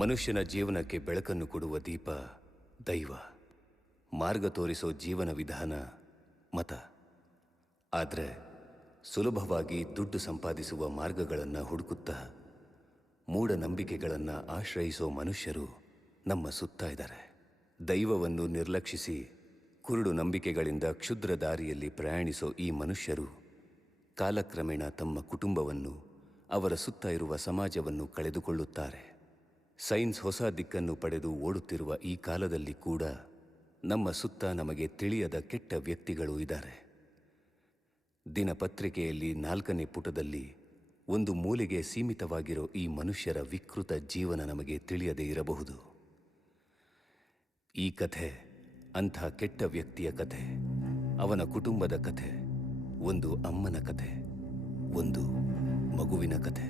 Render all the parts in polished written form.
ಮನುಷ್ಯನ ಜೀವನಕ್ಕೆ ಬೆಳಕನ್ನು ಕೊಡುವ ದೀಪ ದೈವ, ಮಾರ್ಗ ತೋರಿಸೋ ಜೀವನ ವಿಧಾನ ಮತ. ಆದರೆ ಸುಲಭವಾಗಿ ದುಡ್ಡು ಸಂಪಾದಿಸುವ ಮಾರ್ಗಗಳನ್ನು ಹುಡುಕುತ್ತಾ ಮೂಢನಂಬಿಕೆಗಳನ್ನು ಆಶ್ರಯಿಸೋ ಮನುಷ್ಯರು ನಮ್ಮ ಸುತ್ತ ಇದ್ದಾರೆ. ದೈವವನ್ನು ನಿರ್ಲಕ್ಷಿಸಿ ಕುರುಡು ನಂಬಿಕೆಗಳಿಂದ ಕ್ಷುದ್ರ ದಾರಿಯಲ್ಲಿ ಪ್ರಯಾಣಿಸೋ ಈ ಮನುಷ್ಯರು ಕಾಲಕ್ರಮೇಣ ತಮ್ಮ ಕುಟುಂಬವನ್ನು, ಅವರ ಸುತ್ತ ಇರುವ ಸಮಾಜವನ್ನು ಕಳೆದುಕೊಳ್ಳುತ್ತಾರೆ. ಸೈನ್ಸ್ ಹೊಸ ದಿಕ್ಕನ್ನು ಪಡೆದು ಓಡುತ್ತಿರುವ ಈ ಕಾಲದಲ್ಲಿ ಕೂಡ ನಮ್ಮ ಸುತ್ತ ನಮಗೆ ತಿಳಿಯದ ಕೆಟ್ಟ ವ್ಯಕ್ತಿಗಳು ಇದ್ದಾರೆ. ದಿನಪತ್ರಿಕೆಯಲ್ಲಿ 4ನೇ ಪುಟದಲ್ಲಿ ಒಂದು ಮೂಲೆಗೆ ಸೀಮಿತವಾಗಿರೋ ಈ ಮನುಷ್ಯರ ವಿಕೃತ ಜೀವನ ನಮಗೆ ತಿಳಿಯದೇ ಇರಬಹುದು. ಈ ಕಥೆ ಅಂಥ ಕೆಟ್ಟ ವ್ಯಕ್ತಿಯ ಕಥೆ, ಅವನ ಕುಟುಂಬದ ಕಥೆ, ಒಂದು ಅಮ್ಮನ ಕಥೆ, ಒಂದು ಮಗುವಿನ ಕಥೆ.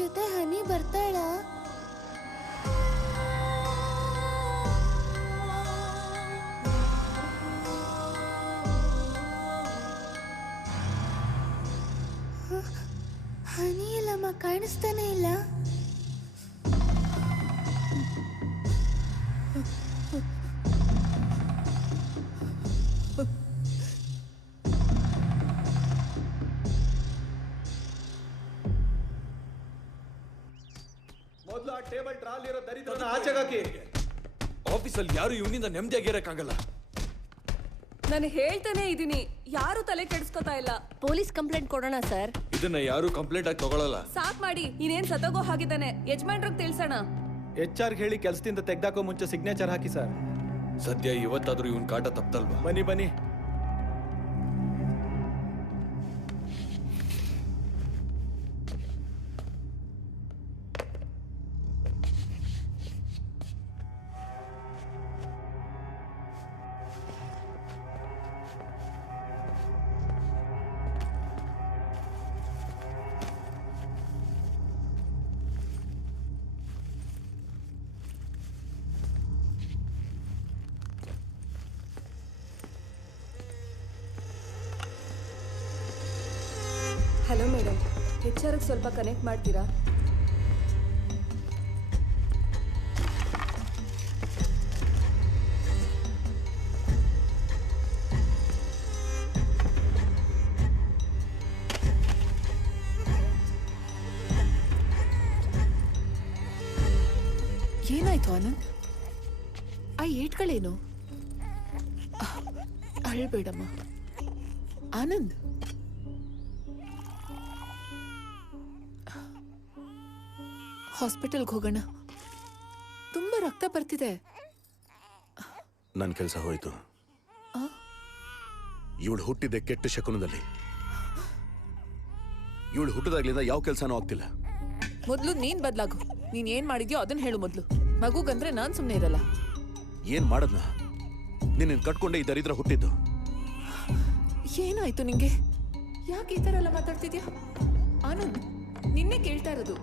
ಜೊತೆ ಹನಿ ಬರ್ತಾಳ? ಹನಿ ಇಲ್ಲಮ್ಮ, ಕಾಣಿಸ್ತಾನೆ ಇಲ್ಲ. ಮೊದಲು ಆ ಟೇಬಲ್ ಟ್ರಾಲ್ ಇರೋ ದರಿದ್ರನ ಆಚೆಗಾಕಿ. ಆಫೀಸಲ್ಲಿ ಯಾರು ಇವನಿಂದ ನೆಮ್ಮದಿಯಾಗಿರಕ್ಕಾಗಲ್ಲ. ನಾನು ಹೇಳ್ತಾನೆ ಇದೀನಿ, ಯಾರು ತಲೆ ಕೆಡಿಸ್ಕೊತಾ ಇಲ್ಲ. ಪೊಲೀಸ್ ಕಂಪ್ಲೇಂಟ್ ಕೊಡೋಣ ಸರ್. ಇದನ್ನ ಯಾರು ಕಂಪ್ಲೇಂಟ್ ಆಗಿ ತಗೊಳಲ್ಲ. ಸಾಕ್ ಮಾಡಿ, ಇನ್ನೇನ್ ಸತ್ತೋಗೋ ಹಾಗಿದ್ದಾನೆ. ಯಜಮಾನ್ರಿಗೆ ತಿಳ್ಸೋಣ. HR ಹೇಳಿ ಕೆಲಸದಿಂದ ತೆಗ್ದಾಕೋ ಮುಂಚೆ ಸಿಗ್ನೇಚರ್ ಹಾಕಿ ಸರ್. ಸದ್ಯ ಇವತ್ತಾದ್ರೂ ಇವನ್ ಕಾಟ ತಪ್ಪಲ್ವಾ? ಬನ್ನಿ ಬನ್ನಿ. ಹಲೋ ಮೇಡಮ್, HR ಗೆ ಸ್ವಲ್ಪ ಕನೆಕ್ಟ್ ಮಾಡ್ತೀರಾ? ಏನಾಯ್ತು ಆನಂದ್? ಆ ಏಟ್ಗಳೇನು? ಅಳ್ಬೇಡಮ್ಮ ಆನಂದ್. ಹಾಸ್ಪಿಟಲ್ಗೆ ಹೋಗೋಣ, ತುಂಬಾ ರಕ್ತ ಬರ್ತಿದೆ. ನನ್ನ ಕೆಲಸ ಹೋಯ್ತು. ಇವಳು ಹುಟ್ಟಿದ್ದೆ ಕೆಟ್ಟ ಶಕುನದಲ್ಲಿ. ಇವಳು ಹುಟ್ಟಿದಾಗ್ಲಿಂದ ಯಾವ ಕೆಲಸನೂ ಆಗ್ತಿಲ್ಲ. ಮೊದ್ಲು ನೀನ್ ಬದ್ಲಾಗು. ನೀನ್ ಏನ್ ಮಾಡಿದ್ಯೋ ಅದನ್ನ ಹೇಳು ಮೊದ್ಲು. ಮಗುಗಂದ್ರೆ ನಾನ್ ಸುಮ್ನೆ ಇರಲ್ಲ. ಏನ್ ಮಾಡದ್ನ? ನಿನ್ನ ಕಟ್ಕೊಂಡೆ ಈ ದರಿದ್ರ ಹುಟ್ಟಿದ್ದು. ಏನಾಯ್ತು ನಿಂಗೆ? ಯಾಕೆ ಈ ತರ ಎಲ್ಲ ಮಾತಾಡ್ತಿದ್ಯಾ ಆನಂದ್? ನಿನ್ನೆ ಕೇಳ್ತಾ ಇರೋದು.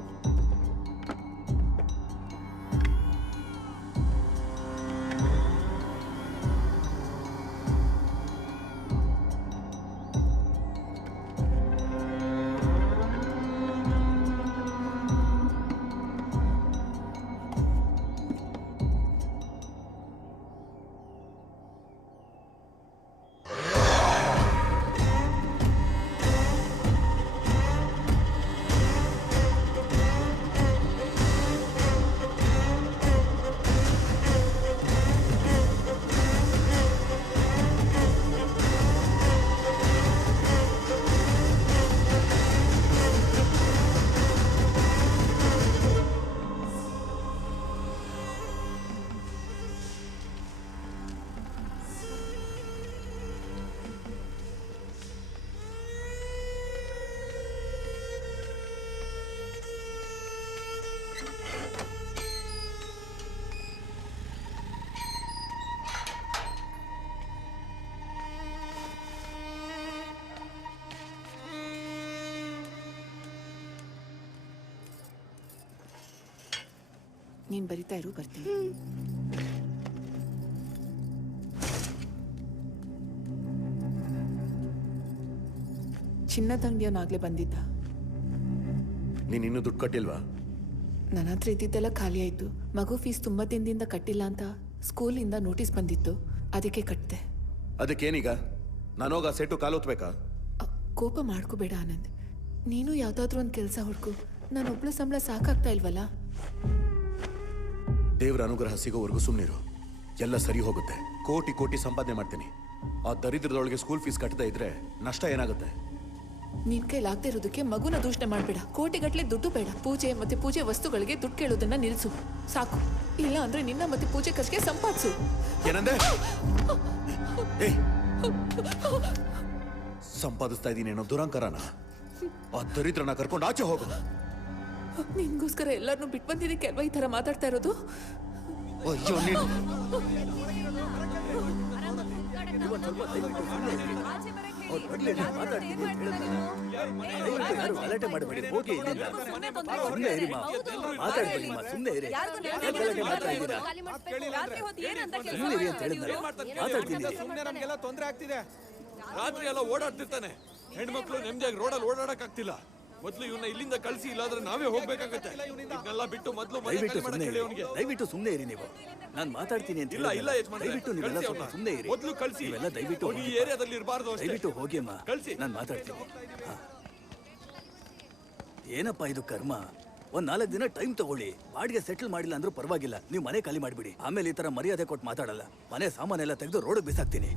ನೀನ್ ಬರಿತಾ ಇರು, ಬರ್ತೀನಿ. ಚಿನ್ನದ ಅಂಗಡಿಯವನಾಗ್ಲೇ ಬಂದಿದ್ದ. ನೀನ್ ಇನ್ನೂ ದುಡ್ಡು ಕಟ್ಟಿಲ್ವಾ? ನನ್ನ ಹತ್ರ ಇದ್ದಿದ್ದೆಲ್ಲ ಖಾಲಿ ಆಯ್ತು. ಮಗು ಫೀಸ್ ತುಂಬಾ ದಿನದಿಂದ ಕಟ್ಟಿಲ್ಲ ಅಂತ ಸ್ಕೂಲಿಂದ ನೋಟಿಸ್ ಬಂದಿತ್ತು, ಅದಕ್ಕೆ ಕಟ್ಟಿದೆ. ಅದಕ್ಕೇನೀಗ? ನಾನೋಗ ಸೆಟ್ಟು ಕಾಲೋತ್ಬೇಕಾ? ಕೋಪ ಮಾಡ್ಕೋಬೇಡ ಆನಂದ್. ನೀನು ಯಾವ್ದಾದ್ರೂ ಒಂದು ಕೆಲಸ ಹುಡ್ಕು. ನಾನು ಒಬ್ಳು ಸಂಬಳ ಸಾಕಾಗ್ತಾ ಇಲ್ವಲ್ಲ. ದೇವರ ಅನುಗ್ರಹ ಸಿಗೋವರೆಗೂ ಸುಮ್ಮನಿರು, ಎಲ್ಲ ಸರಿ ಹೋಗುತ್ತೆ. ಕೋಟಿ ಕೋಟಿ ಸಂಪಾದನೆ ಮಾಡ್ತೀನಿ. ಆ ದರಿದ್ರದೊಳಗೆ ಸ್ಕೂಲ್ ಫೀಸ್ ಕಟ್ಟದೇ ಇದ್ರೆ ನಷ್ಟ ಏನಾಗುತ್ತೆ? ನಿನ್ ಕೈಲಾಗದೆ ಇರೋದಕ್ಕೆ ಮಗುನ ದೂಷಣೆ ಮಾಡ್ಬೇಡ. ಕೋಟಿಗಟ್ಲೆ ದುಡ್ಡು ಬೇಡ. ಪೂಜೆ ಮತ್ತೆ ಪೂಜೆ ವಸ್ತುಗಳಿಗೆ ದುಡ್ಡು ಕೇಳೋದನ್ನ ನಿಲ್ಸು ಸಾಕು. ಇಲ್ಲ ಅಂದ್ರೆ ನಿನ್ನ ಮತ್ತೆ ಪೂಜೆ ಖರ್ಚಿಗೆ ಸಂಪಾದಿಸು. ಏನಂದೆ? ಸಂಪಾದಿಸ್ತಾ ಇದ್ದೀನಿ ಅನ್ನೋ ದುರಂಕಾರನ ಆ ದರಿದ್ರನ ಕರ್ಕೊಂಡು ಆಚೆ ಹೋಗು. ನಿನ್ಗೋಸ್ಕರ ಎಲ್ಲರನ್ನೂ ಬಿಟ್ಟು ಬಂದಿದ್ದಕ್ಕೆ ಅಲ್ವಾ ಈ ತರ ಮಾತಾಡ್ತಾ ಇರೋದು? ಅಯ್ಯೋ ನೀನು. ಆಚೆ ಬರಕ್ಕೆ ಯಾರು ಗಲಾಟೆ ಮಾಡಬೇಡಿ, ಹೋಗಿ ಇಲ್ಲಿಂದ. ಸುಮ್ಮನೆ ಇರಿ ಮಾ, ಮಾತಾಡ್ಬೇಡಿ ಮಾ, ಸುಮ್ಮನೆ ಇರಿ. ಯಾಕೆ ಗಲಾಟೆ ಮಾಡ್ತಾ ಇದ್ದೀರಾ? ಸುಮ್ಮನೆ ಇರಿ ಅಂತ ಹೇಳಿದ್ನಲ್ಲ, ಮಾತಾಡ್ತೀನಿ. ಸುಮ್ಮನೆ ನಮ್ಗೆಲ್ಲ ತೊಂದರೆ ಆಗ್ತಿದೆ. ರಾತ್ರಿ ಎಲ್ಲ ಓಡಾಡ್ತಿರ್ತಾನೆ. ಹೆಣ್ಮಕ್ಳು ನೆಮ್ಮದಿಯಾಗಿ ರೋಡಲ್ಲಿ ಓಡಾಡಕ್ ಆಗ್ತಿಲ್ಲ. ಮೊದ್ಲು ಇವನ್ನ ಇಲ್ಲಿಂದ ಕಳಿಸಿ, ಇಲ್ಲಾಂದ್ರೆ ನಾವೇ ಹೋಗ್ಬೇಕಾಗತ್ತೆ. ಇದನ್ನೆಲ್ಲ ಬಿಟ್ಟು ಮೊದ್ಲು ದಯವಿಟ್ಟು ಸುಮ್ಮನೆ ಇರಿ, ದಯವಿಟ್ಟು ಸುಮ್ಮನೆ ಇರಿ ನೀವು. ನಾನು ಮಾತಾಡ್ತೀನಿ ಅಂತ ಇಲ್ಲ ಹೇಳಿದ್ನಲ್ಲ. ಇಲ್ಲ ಯಜಮಾನ್ರೆ, ದಯವಿಟ್ಟು ನೀವೆಲ್ಲ ಕಳ್ಸಿ ಸ್ವಲ್ಪ ಅವ್ನ. ಸುಮ್ಮನೆ ಇರಿ. ಮೊದ್ಲು ಕಳ್ಸಿ. ನೀವೆಲ್ಲ ದಯವಿಟ್ಟು ಅವ್ನು ಈ ಹೋಗಿ. ಏರಿಯಾದಲ್ಲಿ ಇರಬಾರ್ದು ಅಷ್ಟೇ. ದಯವಿಟ್ಟು ಹೋಗಿ ಅಮ್ಮ, ಕಳ್ಸಿ. ನಾನು ಮಾತಾಡ್ತೀನಿ. ಹಾ. ಏನಪ್ಪ ಇದು ಕರ್ಮ? ಒಂದ್ 4 ದಿನ ಟೈಮ್ ತಗೊಳ್ಳಿ. ಬಾಡಿಗೆ ಸೆಟಲ್ ಮಾಡಿಲ್ಲ ಅಂದ್ರೂ ಪರವಾಗಿಲ್ಲ, ನೀವು ಮನೆ ಖಾಲಿ ಮಾಡಿಬಿಡಿ. ಆಮೇಲೆ ಈ ತರ ಮರ್ಯಾದೆ ಕೊಟ್ಟು ಮಾತಾಡಲ್ಲ. ಮನೆ ಸಾಮಾನೆಲ್ಲ ತೆಗೆದು ರೋಡ್ ಬಿಸಾಕ್ತೀನಿ.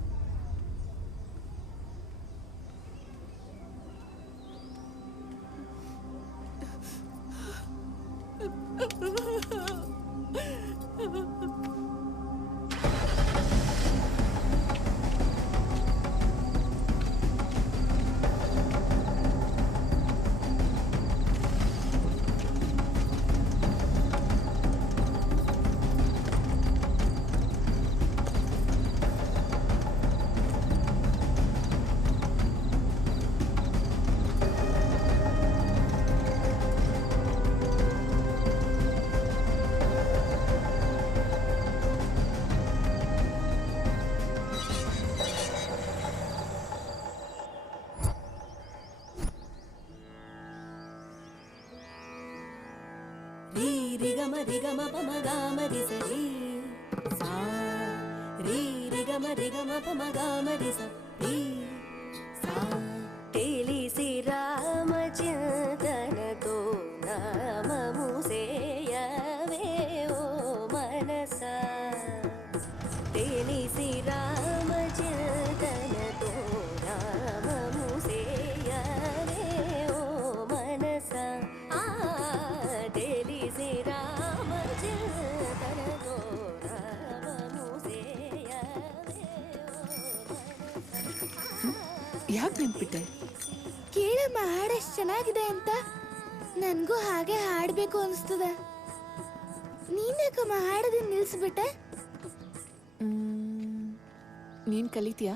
ರಿ ಗಮ ಪಮ ಗಾಮ ರಿ ಸ ರಿ ಸಾ ರಿ ಗಮ ಪಮ ಗಾಮ ರಿ ಸ ರಿ ಸಾ ತಿಳಿಸಿ ರಾಮಚಿಂತನತೋ ನಾಮಮು ಸೇಯವೇ ಓ ಮನಸ ತಿಳಿಸಿ ರಾಮಚಿಂತನತೋ ನಾಮಮು ಸೇಯವೇ ಓ ಮನಸ ತಿಳಿಸಿ ರಾಮಚಿಂತನತೋ ನಾಮಮು ಸೇಯವೇ ಯಾಕೆ ನೆನ್ಪಿಟ್ಟೆ? ಕೇಳಮ್ಮ ಹಾಡೆಷ್ಟು ಚೆನ್ನಾಗಿದೆ ಅಂತ. ನನ್ಗೂ ಹಾಗೆ ಹಾಡ್ಬೇಕು ಅನಿಸ್ತದೆ. ನೀನ್ಯಾಕಮ್ಮ ಹಾಡೋದನ್ನ ನಿಲ್ಸ್ಬಿಟ್ಟೆ? ನೀನ್ ಕಲಿತೀಯಾ?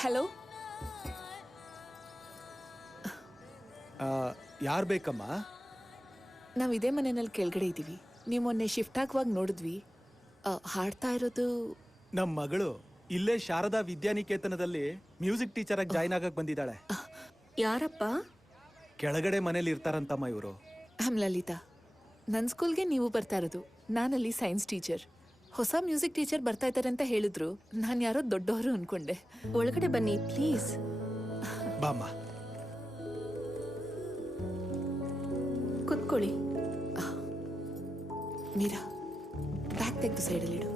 ಹಲೋ, ಯಾರು ಬೇಕಮ್ಮ? ನಾವು ಇದೇ ಮನೆಯಲ್ಲಿ ಕೆಳಗಡೆ ಇದ್ದೀವಿ. ನೀವು ಮೊನ್ನೆ ಶಿಫ್ಟ್ ಆಗುವಾಗ ನೋಡಿದ್ವಿ. ಹಾಡ್ತಾ ಇರೋದು ನಮ್ಮ ಮಗಳು ಇಲ್ಲೇ ಶಾರದಾ ವಿದ್ಯಾನಿಕೇತನದಲ್ಲಿ ಮ್ಯೂಸಿಕ್ ಟೀಚರ್ ಆಗಿ ಜಾಯ್ನ್ ಆಗಕ್ ಬಂದಿದ್ದಾಳೆ. ಯಾರಪ್ಪ? ಕೆಳಗಡೆ ಮನೇಲಿ ಇರ್ತಾರಂತಮ್ಮ ಇವರು. ಲಲಿತಾ, ನನ್ನ ಸ್ಕೂಲ್ಗೆ ನೀವು ಬರ್ತಾ ಇರೋದು. ನಾನಲ್ಲಿ ಸೈನ್ಸ್ ಟೀಚರ್. ಹೊಸ ಮ್ಯೂಸಿಕ್ ಟೀಚರ್ ಬರ್ತಾ ಇದ್ದಾರೆ ಅಂತ ಹೇಳಿದ್ರು. ನಾನು ಯಾರೋ ದೊಡ್ಡವರು ಅನ್ಕೊಂಡೆ. ಒಳಗಡೆ ಬನ್ನಿ ಪ್ಲೀಸ್. ಬಾಮ್ಮ. ಕುತ್ಕೊಳ್ಳಿ. ಮೀರಾ, ಬ್ಯಾಗ್ ತೆಗೆದು ಸೈಡಲ್ಲಿಡು.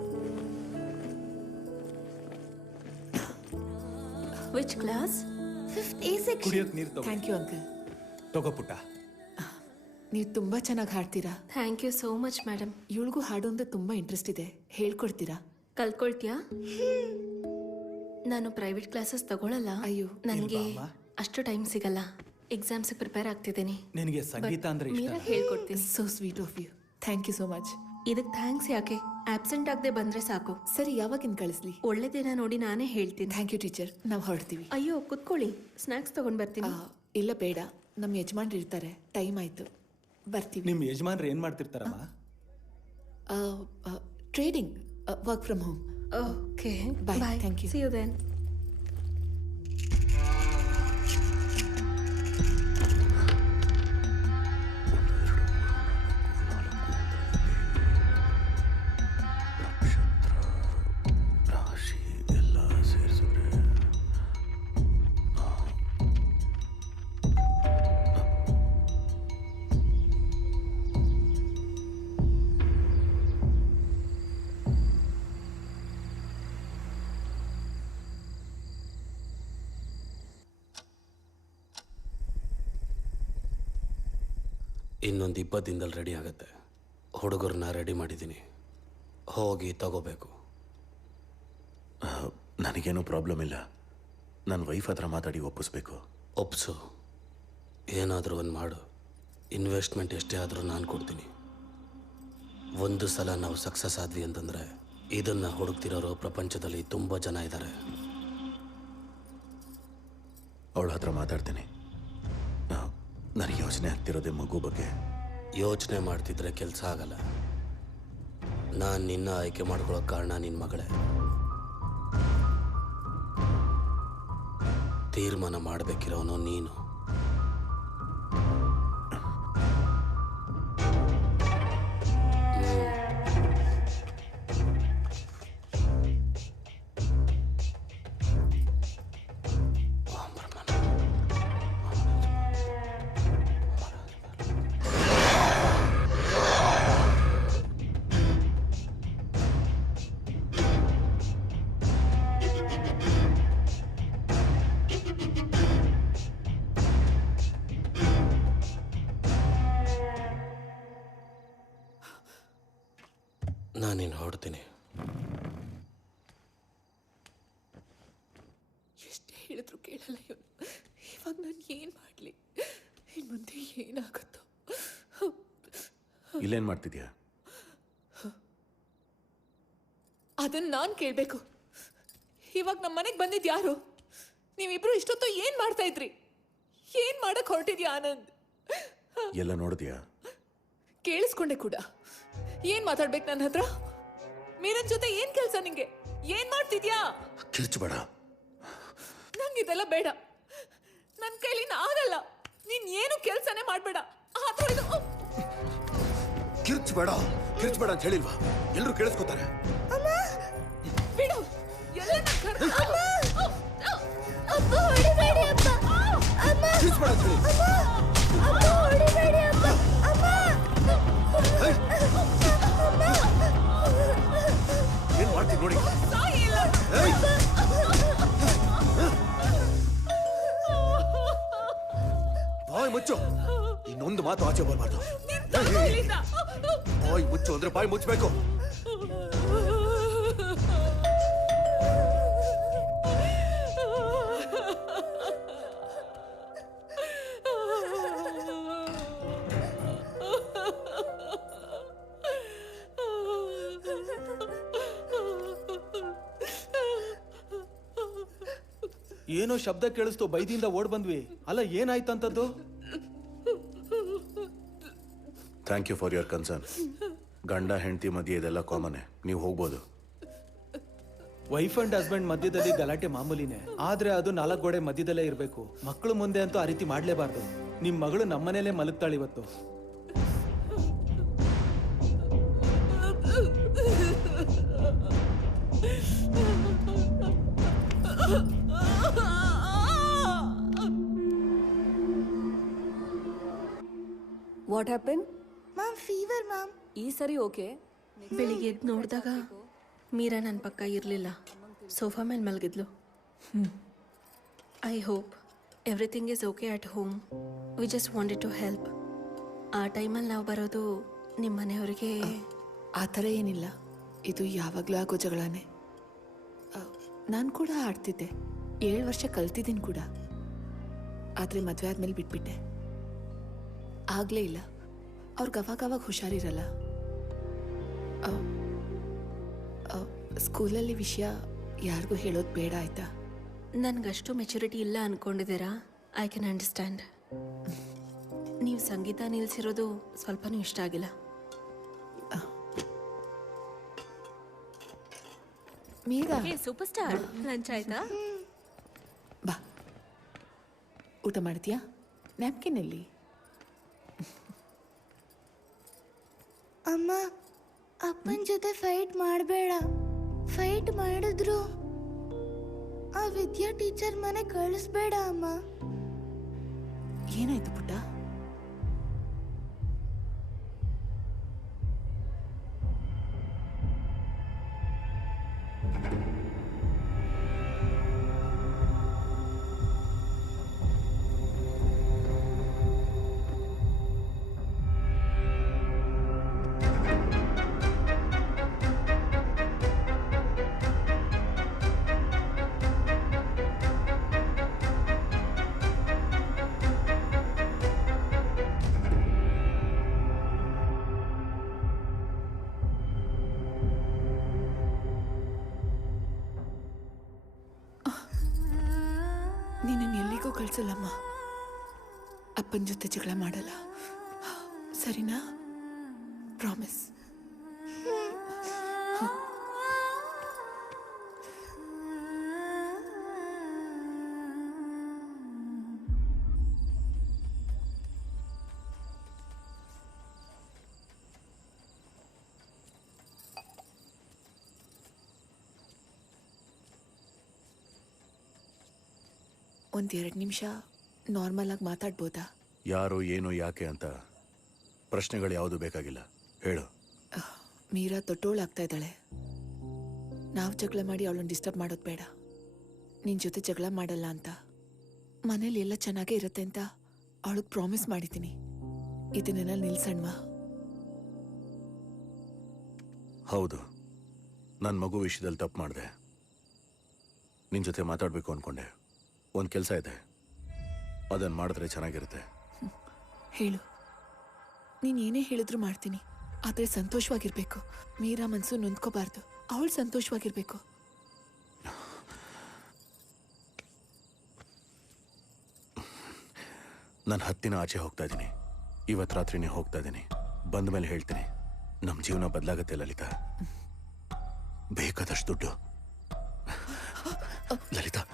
Which class? 5th A section. ಕುಡಿಯೋಕ್ ನೀರು ತಗೋ. Thank you uncle. ತಗೋ ಪುಟ್ಟ. ನೀವು ತುಂಬ ಚೆನ್ನಾಗಿ ಹಾಡ್ತೀರಾ. Thank you so much madam. ಇವಳಿಗೂ ಹಾಡು ಅಂದ್ರೆ ತುಂಬ ಇಂಟ್ರೆಸ್ಟ್ ಇದೆ. ಹೇಳ್ಕೊಡ್ತೀರಾ? ಕಲ್ತ್ಕೊಳ್ತೀಯಾ? ನಾನು ಪ್ರೈವೇಟ್ ಕ್ಲಾಸಸ್ ತಗೊಳ್ಳಲ್ಲ. ಅಯ್ಯೋ, ನನಗೆ ಅಷ್ಟು ಟೈಮ್ ಸಿಗಲ್ಲ. ಎಕ್ಸಾಮ್ಸ್ ಪ್ರಿಪೇರ್ ಆಗ್ತಿದ್ದೀನಿ. ನಿನಗೆ ಸಂಗೀತ ಅಂದ್ರೆ ಇಷ್ಟ? ಮೀರಾ ಹೇಳ್ಕೊಡ್ತೀನಿ. So sweet of you. Thank you so much. ಇದಕ್ಕೆ ಥ್ಯಾಂಕ್ಸ್ ಯಾಕೆ? ಆಬ್ಸೆಂಟ್ ಆಗದೆ ಬಂದ್ರೆ ಸಾಕು. ಸರಿ, ಯಾವಾಗಿನ ಕಳಿಸ್ಲಿ? ಒಳ್ಳೆ ದಿನ ನೋಡಿ ನಾನೇ ಹೇಳ್ತೀನಿ. Thank you teacher. ನಾವು ಹೊರಡ್ತೀವಿ. ಅಯ್ಯೋ ಕುತ್ಕೊಳ್ಳಿ, ಸ್ನಾಕ್ಸ್ ತಗೊಂಡ್ ಬರ್ತೀನಿ. ಇಲ್ಲ ಬೇಡ, ನಮ್ಮ ಯಜಮಾನ್ರು ಇರ್ತಾರೆ. ಟೈಮ್ ಆಯ್ತು, ಬರ್ತೀವಿ. ನಿಮ್ಮ ಯಜಮಾನ್ರು ಏನ್ ಮಾಡ್ತಿರ್ತಾರಮ್ಮ? Trading, work from home. Okay, Bye. Bye. Thank you. See you then. ರಾಶಿ ಎಲ್ಲ ಸೇರಿಸಿದ್ರೆ ಇನ್ನೊಂದು 20 ದಿನದಲ್ಲಿ ರೆಡಿ ಆಗುತ್ತೆ. ಹುಡುಗರನ್ನ ರೆಡಿ ಮಾಡಿದ್ದೀನಿ, ಹೋಗಿ ತಗೋಬೇಕು. ನನಗೇನು ಪ್ರಾಬ್ಲಮ್ ಇಲ್ಲ. ನನ್ನ ವೈಫ್ ಹತ್ರ ಮಾತಾಡಿ ಒಪ್ಪಿಸ್ಬೇಕು. ಒಪ್ಸು, ಏನಾದರೂ ಒಂದು ಮಾಡು. ಇನ್ವೆಸ್ಟ್ಮೆಂಟ್ ಎಷ್ಟೇ ಆದರೂ ನಾನು ಕೊಡ್ತೀನಿ. ಒಂದು ಸಲ ನಾವು ಸಕ್ಸಸ್ ಆದ್ವಿ ಅಂತಂದರೆ ಇದನ್ನು ಹುಡುಕ್ತಿರೋರು ಪ್ರಪಂಚದಲ್ಲಿ ತುಂಬ ಜನ ಇದ್ದಾರೆ. ಅವಳ ಹತ್ರ ಮಾತಾಡ್ತೀನಿ. ನನಗೆ ಯೋಚನೆ ಆಗ್ತಿರೋದೇ ಮಗು ಬಗ್ಗೆ. ಯೋಚನೆ ಮಾಡ್ತಿದ್ರೆ ಕೆಲಸ ಆಗಲ್ಲ. ನಾನು ನಿನ್ನ ಆಯ್ಕೆ ಮಾಡ್ಕೊಳ್ಳೋ ಕಾರಣ ನಿನ್ನ ಮಗಳೇ. ತೀರ್ಮಾನ ಮಾಡಬೇಕಿರೋನು ನೀನು. ನಾನಿನ್ನು ಹೊರಡ್ತೀನಿ. ಎಷ್ಟೇ ಹೇಳಿದ್ರು ಕೇಳಲ್ಲ ಇವನು. ಇವಾಗ ನಾನು ಏನು ಮಾಡಲಿ? ಇನ್ನು ಮುಂದೆ ಏನಾಗುತ್ತೋ? ಇಲ್ಲೇನು ಮಾಡ್ತಿದ್ಯಾ? ಅದನ್ನ ನಾನು ಕೇಳಬೇಕು. ಇವಾಗ ನಮ್ಮ ಮನೆಗೆ ಬಂದಿದ್ದು ಯಾರು? ನೀವಿಬ್ರು ಇಷ್ಟೊತ್ತು ಏನು ಮಾಡ್ತಾ ಇದ್ರಿ? ಏನು ಮಾಡಕ್ ಹೊರಟಿದ್ಯಾ ಆನಂದ್? ಎಲ್ಲ ನೋಡಿದ್ಯಾ? ಕೇಳಿಸ್ಕೊಂಡೆ ಕೂಡ. ಏನ್ ಮಾತಾಡ್ಬೇಕು ನನ್ನ ಹತ್ರ? ಮೀರನ್ ಜೊತೆ ಏನ್ ಕೆಲಸ ನಿಂಗೆ? ಏನ್ ಮಾಡ್ತಿದ್ಯಾ? ಕಿರ್ಚ್ಬೇಡ. ನಂಗಿದೆಲ್ಲ ಬೇಡ. ನನ್ನ ಕೈಲಿ ಆಗಲ್ಲ. ನೀನ್ ಏನು ಕೆಲಸನೇ ಮಾಡ್ಬೇಡ. ಆದ್ರೂ ಇದು ಕಿರ್ಚ್ಬೇಡ ಅಂತ ಹೇಳಿಲ್ವಾ? ಎಲ್ಲರೂ ಕೇಳಿಸ್ಕೊತಾರೆ. ಬಿಡು. ಎಲ್ಲ ಅಪ್ಪ ಹೊಡಿಬೇಡಿ ಅಪ್ಪ. ಅಮ್ಮ ಕಿರ್ಚ್ಬೇಡ ಅಂತ ಹೇಳಿ. ಅಪ್ಪ ಹೊಡಿಬೇಡಿ ಅಪ್ಪ. ಅಮ್ಮ ಏನ್ ಮಾಡ್ತೀನಿ ನೋಡಿ. ಬಾಯ್ ಮುಚ್ಚು. ಇನ್ನೊಂದು ಮಾತು ಆಚೆ ಬರಬಾರ್ದು. ಬಾಯ್ ಮುಚ್ಚು ಅಂದ್ರೆ ಬಾಯ್ ಮುಚ್ಚಬೇಕು. ಏನೋ ಶಬ್ದ ಕೇಳಿಸ್ತು, ಬೈದಿಂದ ಓಡ್ ಬಂದ್ವಿ. ಅಲ್ಲ, ಏನಾಯ್ತಂತದ್ದು? Thank you for your concern. ಗಂಡ ಹೆಂಡತಿ ಮಧ್ಯೆ ಇದೆಲ್ಲ ಕಾಮನ್ನೇ. ನೀವು ಹೋಗ್ಬೋದು. ವೈಫ್ ಅಂಡ್ ಹಸ್ಬೆಂಡ್ ಮಧ್ಯದಲ್ಲಿ ಗಲಾಟೆ ಮಾಮೂಲಿನೇ. ಆದ್ರೆ ಅದು 4 ಗೋಡೆ ಮಧ್ಯದಲ್ಲೇ ಇರಬೇಕು. ಮಕ್ಕಳು ಮುಂದೆ ಅಂತೂ ಆ ರೀತಿ ಮಾಡ್ಲೇಬಾರ್ದು. ನಿಮ್ ಮಗಳು ನಮ್ಮನೇಲೆ ಮಲಗ್ತಾಳೆ ಇವತ್ತು. What happen? Ma'am fever ma'am. ಈ ಸರಿ ಓಕೆ. ಬೆಳಿಗ್ಗೆ ಎದ್ದು ನೋಡಿದಾಗ ಮೀರಾ ನನ್ನ ಪಕ್ಕ ಇರಲಿಲ್ಲ. ಸೋಫಾ ಮೇಲೆ ಮಲಗಿದ್ಲು. I hope everything is okay at home. We just wanted to help. ಆ ಟೈಮಲ್ಲಿ ನಾವು ಬರೋದು ನಿಮ್ಮ ಮನೆಯವ್ರಿಗೆ. ಆ ಥರ ಏನಿಲ್ಲ. ಇದು ಯಾವಾಗಲೂ ಆಗೋ ಜಗಳನೇ. ನಾನು ಕೂಡ ಆಡ್ತಿದ್ದೆ. 7 ವರ್ಷ ಕಲ್ತಿದ್ದೀನಿ ಕೂಡ. ಆದರೆ ಮದುವೆ ಆದಮೇಲೆ ಬಿಟ್ಬಿಟ್ಟೆ. ಆಗಲೇ ಇಲ್ಲ. ಅವ್ರಿಗೆ ಅವಾಗವಾಗ ಹುಷಾರಿರಲ್ಲ. ಸ್ಕೂಲಲ್ಲಿ ವಿಷಯ ಯಾರಿಗೂ ಹೇಳೋದು ಬೇಡ ಆಯ್ತಾ? ನನಗಷ್ಟು ಮೆಚುರಿಟಿ ಇಲ್ಲ ಅಂದ್ಕೊಂಡಿದ್ದೀರಾ? I can understand. ನೀವು ಸಂಗೀತ ನಿಲ್ಲಿಸಿರೋದು ಸ್ವಲ್ಪನೂ ಇಷ್ಟ ಆಗಿಲ್ಲ. ಮೀರಾ, ಸೂಪರ್ ಸ್ಟಾರ್, ಲಂಚ್ ಆಯ್ತಾ? ಬಾ, ಊಟ ಮಾಡ್ತೀಯಾ? ನ್ಯಾಪ್ಕಿನಲ್ಲಿ. ಅಮ್ಮ, ಅಪ್ಪನ ಜೊತೆ ಫೈಟ್ ಮಾಡಬೇಡ. ಫೈಟ್ ಮಾಡಿದ್ರು ಆ ವಿದ್ಯಾ ಟೀಚರ್ ಮನೆ ಕಳಿಸ್ಬೇಡ ಅಮ್ಮ. ಏನಾಯ್ತು ಪುಟ್ಟ? ಕಳ್ಸಲ್ಲಮ್ಮ. ಅಪ್ಪನ ಜೊತೆ ಜಗಳ ಮಾಡಲ್ಲ, ಸರಿನಾ? ಪ್ರಾಮಿಸ್. ಒಂದೆರಡು ನಿಮಿಷ ನಾರ್ಮಲ್ ಆಗಿ ಮಾತಾಡ್ಬೋದಾ? ಯಾರು ಏನು ಯಾಕೆ ಅಂತ ಪ್ರಶ್ನೆಗಳು ಯಾವುದು ಬೇಕಾಗಿಲ್ಲ, ಹೇಳು. ಮೀರಾ ದೊಡ್ಡೋಳಾಗ್ತಾ ಇದ್ದಾಳೆ. ನಾವು ಜಗಳ ಮಾಡಿ ಅವಳನ್ನು ಡಿಸ್ಟರ್ಬ್ ಮಾಡೋದು ಬೇಡ. ನಿನ್ನ ಜೊತೆ ಜಗಳ ಮಾಡಲ್ಲ ಅಂತ, ಮನೇಲಿ ಎಲ್ಲ ಚೆನ್ನಾಗೇ ಇರುತ್ತೆ ಅಂತ ಅವಳಿಗೆ ಪ್ರಾಮಿಸ್ ಮಾಡಿದ್ದೀನಿ. ಇದನ್ನೆಲ್ಲ ನಿಲ್ಸಣ್ವಾ? ಹೌದು, ನನ್ನ ಮಗು ವಿಷಯದಲ್ಲಿ ತಪ್ಪು ಮಾಡಿದೆ. ನಿನ್ನ ಜೊತೆ ಮಾತಾಡಬೇಕು ಅಂದ್ಕೊಂಡೆ. ಒಂದು ಕೆಲಸ ಇದೆ, ಅದನ್ನು ಮಾಡಿದ್ರೆ ಚೆನ್ನಾಗಿರುತ್ತೆ. ಹೇಳು. ನೀನು ಏನೇ ಹೇಳಿದ್ರು ಮಾಡ್ತೀನಿ, ಆದರೆ ಸಂತೋಷವಾಗಿರ್ಬೇಕು. ಮೀರಾ ಮನಸ್ಸು ನೊಂದ್ಕೋಬಾರ್ದು, ಅವಳು ಸಂತೋಷವಾಗಿರ್ಬೇಕು. ನಾನು 10 ದಿನ ಆಚೆ ಹೋಗ್ತಾ ಇದ್ದೀನಿ. ಇವತ್ತು ರಾತ್ರಿನೇ ಹೋಗ್ತಾ ಇದ್ದೀನಿ. ಬಂದ ಮೇಲೆ ಹೇಳ್ತೀನಿ. ನಮ್ಮ ಜೀವನ ಬದಲಾಗತ್ತೆ ಲಲಿತಾ. ಬೇಕಾದಷ್ಟು ದುಡ್ಡು. ಲಲಿತಾ,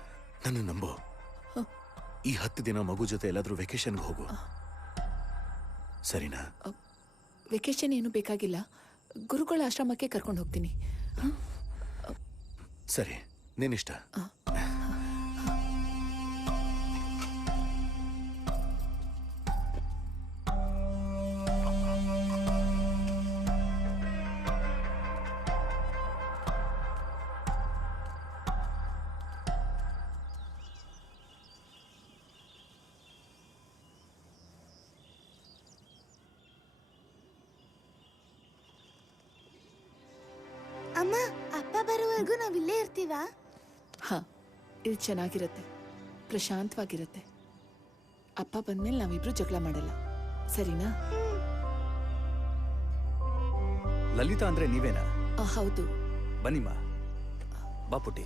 ನನ್ನ ನಂಬು. ಈ 10 ದಿನ ಮಗು ಜೊತೆ ಎಲ್ಲಾದ್ರೂ ವೆಕೇಶನ್ಗೆ ಹೋಗು, ಸರಿನಾ? ವೆಕೇಶನ್ ಏನು ಬೇಕಾಗಿಲ್ಲ, ಗುರುಗಳ ಆಶ್ರಮಕ್ಕೆ ಕರ್ಕೊಂಡು ಹೋಗ್ತೀನಿ. ಸರಿ, ನಿನ್ನಿಷ್ಟ. ಅಮ್ಮ, ಅಪ್ಪ ಬರೋವರೆಗೂ ನಾವಿಲ್ಲೇ ಇರ್ತೀವಾ? ಹಾಂ, ಇದು ಚೆನ್ನಾಗಿರುತ್ತೆ, ಪ್ರಶಾಂತವಾಗಿರುತ್ತೆ. ಅಪ್ಪ ಬಂದ್ಮೇಲೆ ನಾವಿಬ್ರು ಜಗಳ ಮಾಡಲ್ಲ, ಸರಿನಾ? ಲಲಿತಾ ಅಂದ್ರೆ ನೀವೇನಾ? ಹೌದು. ಬನ್ನಿಮ್ಮ, ಬಾ ಪುಟ್ಟಿ.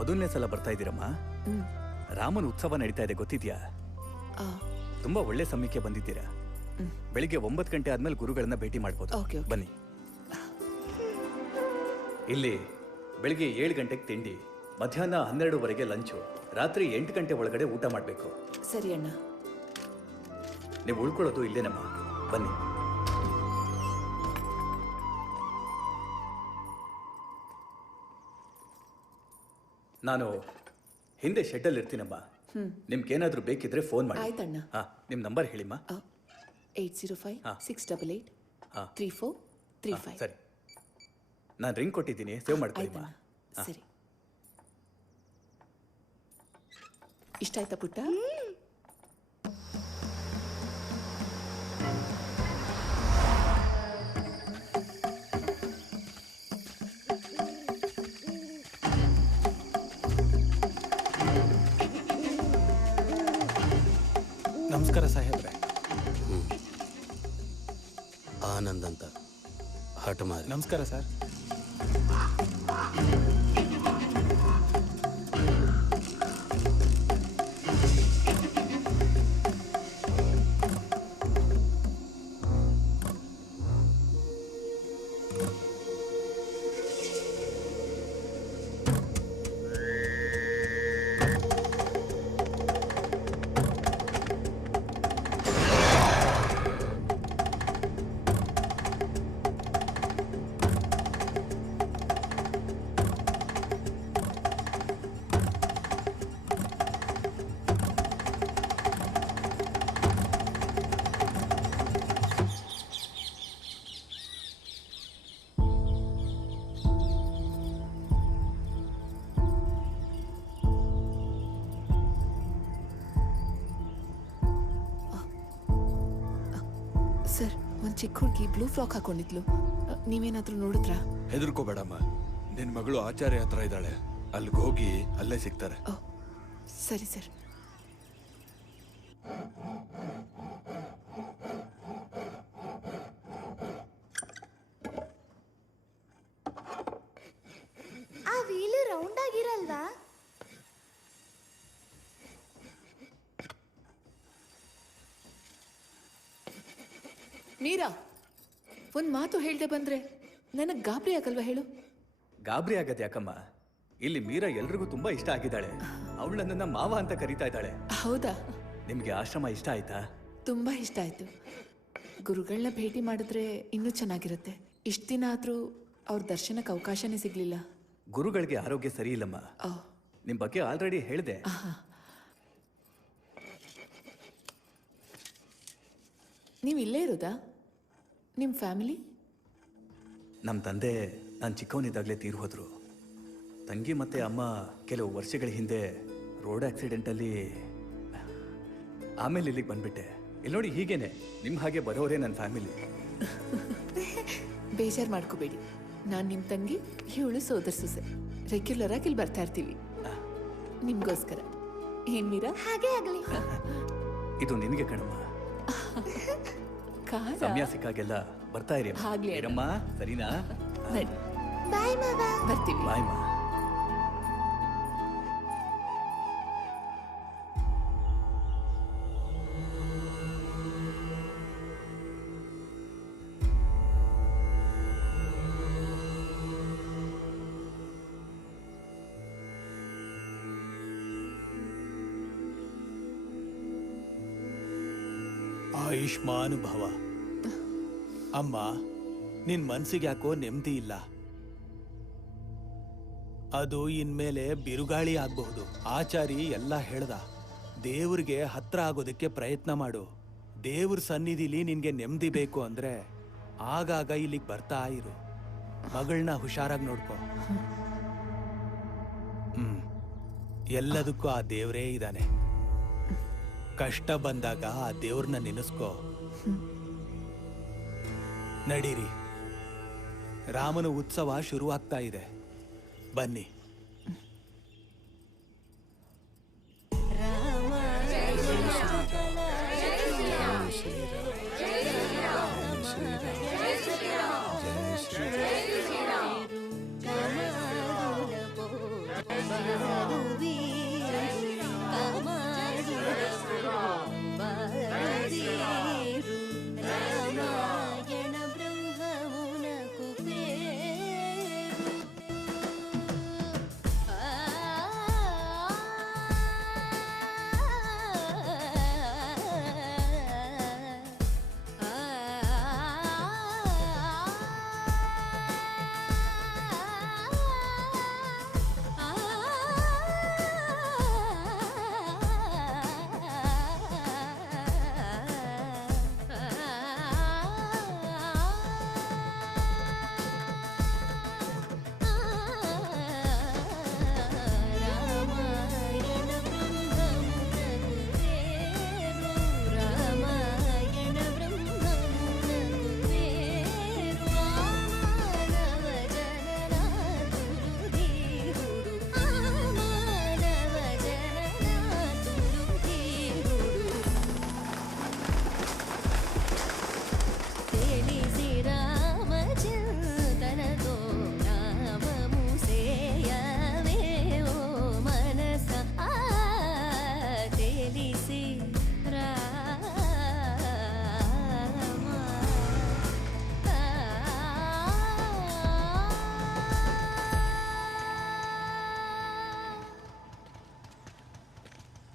ಮೊದಲನೇ ಸಲ ಬರ್ತಾ ಇದ್ದೀರಮ್ಮ. ರಾಮನ ಉತ್ಸವ ನಡೀತಾ ಇದೆ, ಗೊತ್ತಿದ್ಯಾ? ತುಂಬಾ ಒಳ್ಳೆ ಸಮಯಕ್ಕೆ ಬಂದಿದ್ದೀರಾ. ಬೆಳಿಗ್ಗೆ 9 ಗಂಟೆ ಆದ್ಮೇಲೆ ಗುರುಗಳನ್ನ ಭೇಟಿ ಮಾಡ್ಬೋದು. ಬನ್ನಿ. ಇಲ್ಲಿ ಬೆಳಿಗ್ಗೆ 7 ಗಂಟೆಗೆ ತಿಂಡಿ, ಮಧ್ಯಾಹ್ನ 12ವರೆಗೆ ಲಂಚು, ರಾತ್ರಿ 8 ಗಂಟೆ ಒಳಗಡೆ ಊಟ ಮಾಡಬೇಕು. ಸರಿ ಅಣ್ಣ. ನೀವು ಉಳ್ಕೊಳ್ಳೋದು ಇಲ್ಲೇನಮ್ಮ, ಬನ್ನಿ. ನಾನು ಹಿಂದೆ ಶೆಡ್ಡಲ್ಲಿ ಇರ್ತೀನಮ್ಮ. ನಿಮ್ಗೇನಾದ್ರೂ ಬೇಕಿದ್ರೆ ಫೋನ್ ಮಾಡಿ. ಆಯ್ತಣ್ಣ. ನಿಮ್ಮ ನಂಬರ್ ಹೇಳಿಮ್ಮ. 805-688-3435. ಸರಿ, ನಾನು ರಿಂಗ್ ಕೊಟ್ಟಿದ್ದೀನಿ, ಸೇವ್ ಮಾಡ್ಕೊಳ್ಳಿಮ್ಮ. ಸರಿ. ಇಷ್ಟ ಆಯ್ತಾ ಪುಟ್ಟ? ನಮಸ್ಕಾರ ಸಾಹೇಬ್ರೆ. ಆನಂದ್ ಅಂತ, ಹಠಮಾರಿ. ನಮಸ್ಕಾರ ಸರ್. ಸರ್, ಒಂದು ಚಿಕ್ಕ ಹುಡುಗಿ ಬ್ಲೂ ಫ್ರಾಕ್ ಹಾಕೊಂಡಿದ್ಲು, ನೀವೇನಾದ್ರೂ ನೋಡಿದ್ರಾ? ಹೆದರ್ಕೋಬೇಡಮ್ಮ, ನಿನ್ ಮಗಳು ಆಚಾರ್ಯ ಹತ್ರ ಇದ್ದಾಳೆ, ಅಲ್ಲಿಗೆ ಹೋಗಿ ಅಲ್ಲೇ ಸಿಗ್ತಾರೆ. ಸರಿ ಸರ್. ಆ ವೀಲು ರೌಂಡ್ ಆಗಿರಲ್ವಾ? ಮೀರಾ, ಒಂದು ಮಾತು ಹೇಳ್ದೆ ಬಂದ್ರೆ ನನಗೆ ಗಾಬರಿ ಆಗಲ್ವಾ ಹೇಳು? ಗಾಬರಿ ಆಗತ್ತೆ ಯಾಕಮ್ಮ? ಇಲ್ಲಿ ಮೀರಾ ಎಲ್ರಿಗೂ ತುಂಬಾ ಇಷ್ಟ ಆಗಿದ್ದಾಳೆ. ಅವಳು ನನ್ನನ್ನ ಮಾವ ಅಂತ ಕರೀತಾ ಇದ್ದಾಳೆ. ಹೌದಾ? ನಿಮ್ಗೆ ಆಶ್ರಮ ಇಷ್ಟ ಆಯ್ತಾ? ತುಂಬಾ ಇಷ್ಟ ಆಯ್ತು. ಗುರುಗಳನ್ನ ಭೇಟಿ ಮಾಡಿದ್ರೆ ಇನ್ನೂ ಚೆನ್ನಾಗಿರುತ್ತೆ. ಇಷ್ಟು ದಿನ ಆದ್ರೂ ಅವ್ರ ದರ್ಶನಕ್ಕೆ ಅವಕಾಶನೇ ಸಿಗ್ಲಿಲ್ಲ. ಗುರುಗಳಿಗೆ ಆರೋಗ್ಯ ಸರಿ ಇಲ್ಲಮ್ಮ. ನಿಮ್ ಬಗ್ಗೆ ಆಲ್ರೆಡಿ ಹೇಳಿದೆ. ನೀವು ಇಲ್ಲೇ ಇರೋದಾ? ನಿಮ್ಮ ಫ್ಯಾಮಿಲಿ? ನಮ್ಮ ತಂದೆ ನಾನು ಚಿಕ್ಕವನಿದ್ದಾಗಲೇ ತೀರು ಹೋದ್ರು. ತಂಗಿ ಮತ್ತೆ ಅಮ್ಮ ಕೆಲವು ವರ್ಷಗಳ ಹಿಂದೆ ರೋಡ್ ಆಕ್ಸಿಡೆಂಟಲ್ಲಿ. ಆಮೇಲೆ ಇಲ್ಲಿಗೆ ಬಂದ್ಬಿಟ್ಟೆ. ಇಲ್ಲಿ ನೋಡಿ, ಹೀಗೇನೆ ನಿಮ್ಮ ಹಾಗೆ ಬರೋರೇ ನನ್ನ ಫ್ಯಾಮಿಲಿ. ಬೇಜಾರು ಮಾಡ್ಕೋಬೇಡಿ. ನಾನು ನಿಮ್ಮ ತಂಗಿ, ಇವಳು ಸೋದರ ಸೊಸೆ. ರೆಗ್ಯುಲರ್ ಆಗಿ ಇಲ್ಲಿ ಬರ್ತಾ ಇರ್ತೀವಿ ನಿಮ್ಗೋಸ್ಕರ. ಏನ್ ಮೀರಾ? ಹಾಗೆ ಆಗಲಿ. ಇದು ನಿನಗೆ ಕಣಮ್ಮ. ಸಮಯ ಸಿಕ್ಕಾಗೆಲ್ಲ ಬರ್ತಾ ಇರಿ ಅಮ್ಮ. ಸರಿನಾ? ಬಾಯ್ ಮಾವ. ಬರ್ತೀವಿ. ಬಾಯ್ ಮಾ. ಆಯುಷ್ಮಾನ್ ಭವ. ಅಮ್ಮ, ನಿನ್ ಮನ್ಸಿಗೆ ಯಾಕೋ ನೆಮ್ಮದಿ ಇಲ್ಲ. ಅದು ಇನ್ಮೇಲೆ ಬಿರುಗಾಳಿ ಆಗಬಹುದು. ಆಚಾರಿ ಎಲ್ಲ ಹೇಳ್ದ. ದೇವ್ರಿಗೆ ಹತ್ರ ಆಗೋದಕ್ಕೆ ಪ್ರಯತ್ನ ಮಾಡು. ದೇವ್ರ ಸನ್ನಿಧಿಲಿ ನಿನ್ಗೆ ನೆಮ್ಮದಿ ಬೇಕು ಅಂದ್ರೆ ಆಗಾಗ ಇಲ್ಲಿಗೆ ಬರ್ತಾ ಇರು. ಮಗಳನ್ನ ಹುಷಾರಾಗಿ ನೋಡ್ಕೊ. ಎಲ್ಲದಕ್ಕೂ ಆ ದೇವ್ರೇ ಇದ್ದಾನೆ. ಕಷ್ಟ ಬಂದಾಗ ಆ ದೇವ್ರನ್ನ ನೆನೆಸ್ಕೋ. ನಡೀರಿ, ರಾಮನ ಉತ್ಸವ ಶುರುವಾಗ್ತಾ ಇದೆ. ಬನ್ನಿ.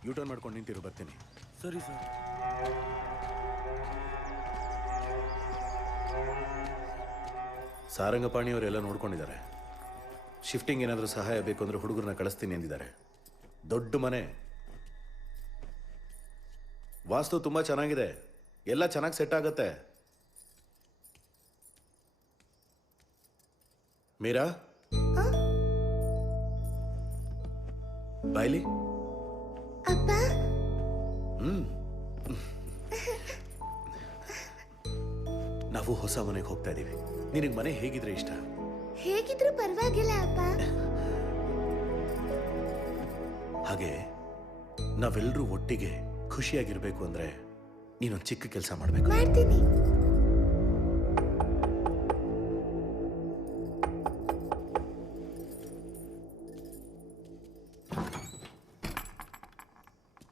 ಯೂಟರ್ನ್ ಮಾಡ್ಕೊಂಡು ನಿಂತಿರು, ಬರ್ತೀನಿ. ಸರಿ ಸರ್. ಸಾರಂಗಪಾಣಿ ಅವರೆಲ್ಲ ನೋಡ್ಕೊಂಡಿದ್ದಾರೆ. ಶಿಫ್ಟಿಂಗ್ ಏನಾದರೂ ಸಹಾಯ ಬೇಕು ಅಂದ್ರೆ ಹುಡುಗರನ್ನ ಕಳಿಸ್ತೀನಿ ಎಂದಿದ್ದಾರೆ. ದೊಡ್ಡ ಮನೆ, ವಾಸ್ತು ತುಂಬಾ ಚೆನ್ನಾಗಿದೆ, ಎಲ್ಲ ಚೆನ್ನಾಗಿ ಸೆಟ್ ಆಗತ್ತೆ. ಮೀರಾ, ಬಾಯ್ಲಿ. ಅಪ್ಪ, ನಾವು ಹೊಸ ಮನೆಗೆ ಹೋಗ್ತಾ ಇದೀವಿ. ನಿನಗೆ ಮನೆ ಹೇಗಿದ್ರೆ ಇಷ್ಟ? ಹೇಗಿದ್ರು ಪರವಾಗಿಲ್ಲ ಅಪ್ಪ. ಹಾಗೆ ನಾವೆಲ್ಲರೂ ಒಟ್ಟಿಗೆ ಖುಷಿಯಾಗಿರ್ಬೇಕು ಅಂದ್ರೆ ನೀನೊಂದು ಚಿಕ್ಕ ಕೆಲಸ ಮಾಡ್ಬೇಕು. ಮಾಡ್ತೀನಿ.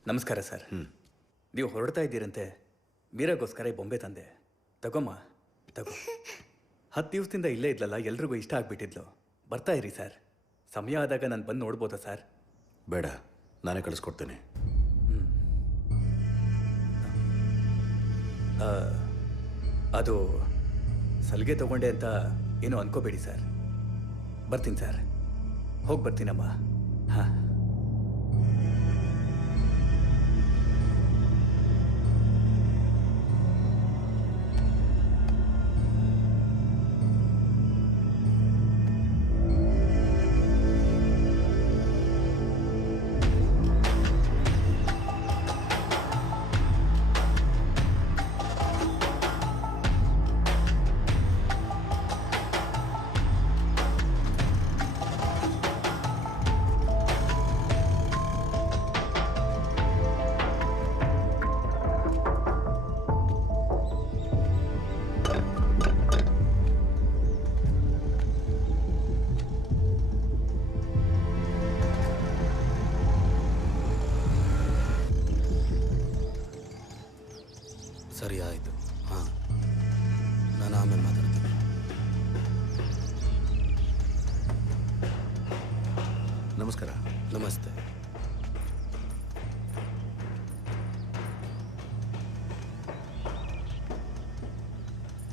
ನಮಸ್ಕಾರ ಸರ್. ನೀವು ಹೊರಡ್ತಾ ಇದ್ದೀರಂತೆ. ಮೀರಾಗೋಸ್ಕರ ಬೊಂಬೆ ತಂದೆ. ತಗೊಮ್ಮ ತಗೋ. 10 ದಿವಸದಿಂದ ಇಲ್ಲೇ ಇದ್ಲಲ್ಲ, ಎಲ್ರಿಗೂ ಇಷ್ಟ ಆಗ್ಬಿಟ್ಟಿದ್ಲು. ಬರ್ತಾ ಇರಿ ಸರ್, ಸಮಯ ಆದಾಗ ನಾನು ಬಂದು ನೋಡ್ಬೋದಾ ಸರ್? ಬೇಡ, ನಾನೇ ಕಳಿಸ್ಕೊಡ್ತೇನೆ. ಅದು ಸಲಿಗೆ ತಗೊಂಡೆ ಅಂತ ಏನೋ ಅನ್ಕೋಬೇಡಿ ಸರ್. ಬರ್ತೀನಿ ಸರ್, ಹೋಗಿ ಬರ್ತೀನಮ್ಮ. ಹಾಂ. ಸರಿ ಆಯಿತು. ಹಾಂ, ನಾನು ಆಮೇಲೆ ಮಾತಾಡ್ತೀನಿ. ನಮಸ್ಕಾರ. ನಮಸ್ತೆ.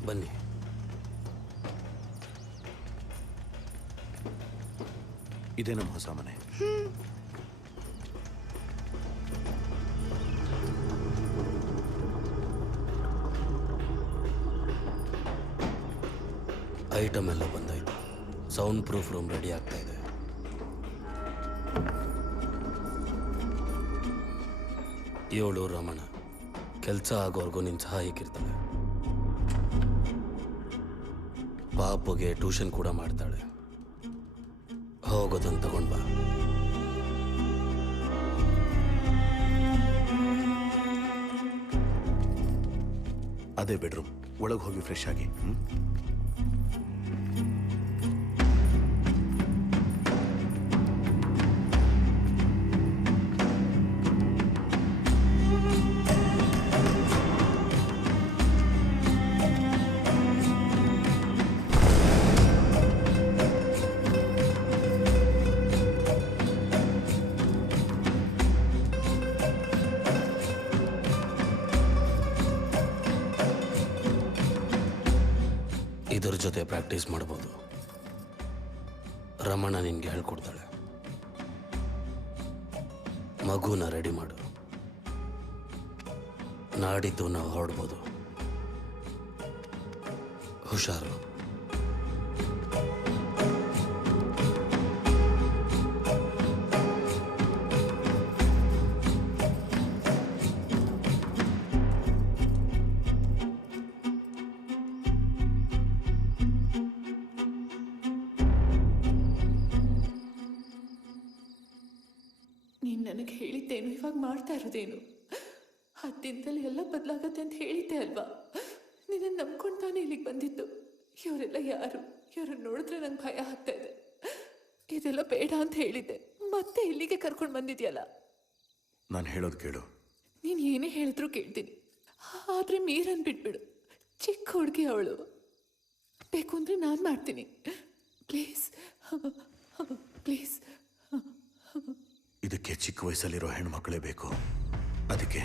ಬನ್ನಿ. ಇದೇ ನಮ್ಮ ಹೊಸ ಮನೆ. ಐಟಮ್ ಎಲ್ಲ ಬಂದಾಯ್ತು. ಸೌಂಡ್ ಪ್ರೂಫ್ ರೂಮ್ ರೆಡಿ ಆಗ್ತಾ ಇದೆ. ಇವಳು ರಮಣ, ಕೆಲಸ ಆಗೋರ್ಗೂ ನಿನ್ನ ಸಹಾಯಕ್ಕಿರ್ತಾಳೆ. ಪಾಪುಗೆ ಟ್ಯೂಷನ್ ಕೂಡ ಮಾಡ್ತಾಳೆ. ಹೋಗೋದನ್ನು ತಗೊಂಡ್ ಬಾ. ಅದೇ ಬೆಡ್ರೂಮ್. ಒಳಗೆ ಹೋಗಿ ಫ್ರೆಶ್ ಆಗಿ. ಇದ್ರ ಜೊತೆ ಪ್ರಾಕ್ಟೀಸ್ ಮಾಡ್ಬೋದು. ರಮಣ ನಿನ್ಗೆ ಹೇಳ್ಕೊಡ್ತಾಳೆ. ಮಗುನ ರೆಡಿ ಮಾಡು. ನಾಡಿದ್ದು ನಾವು ಹೊರಡ್ಬೋದು. ಹುಷಾರು. ನೀನು ನನಗೆ ಹೇಳಿದ್ದೇನು, ಇವಾಗ ಮಾಡ್ತಾ ಇರೋದೇನು? 10 ದಿನದಲ್ಲಿ ಎಲ್ಲ ಬದಲಾಗತ್ತೆ ಅಂತ ಹೇಳಿದ್ದೆ ಅಲ್ವಾ? ನಿನ್ನನ್ನು ನಂಬ್ಕೊಂಡು ತಾನೇ ಇಲ್ಲಿಗೆ ಬಂದಿದ್ದು. ಇವರೆಲ್ಲ ಯಾರು? ಇವ್ರನ್ನ ನೋಡಿದ್ರೆ ನಂಗೆ ಭಯ ಆಗ್ತಾ ಇದೆ. ಇದೆಲ್ಲ ಬೇಡ ಅಂತ ಹೇಳಿದ್ದೆ, ಮತ್ತೆ ಇಲ್ಲಿಗೆ ಕರ್ಕೊಂಡು ಬಂದಿದ್ಯಲ್ಲ. ನಾನು ಹೇಳೋದು ಕೇಳು. ನೀನು ಏನೇ ಹೇಳಿದ್ರು ಕೇಳ್ತೀನಿ, ಆದರೆ ಮೀರನ್ ಬಿಟ್ಬಿಡು. ಚಿಕ್ಕ ಹುಡುಗಿ ಅವಳು. ಬೇಕು ಅಂದರೆ ನಾನು ಮಾಡ್ತೀನಿ. Please please. ಇದಕ್ಕೆ ಚಿಕ್ಕ ವಯಸ್ಸಲ್ಲಿರೋ ಹೆಣ್ಮಕ್ಳೇ ಬೇಕು. ಅದಕ್ಕೆ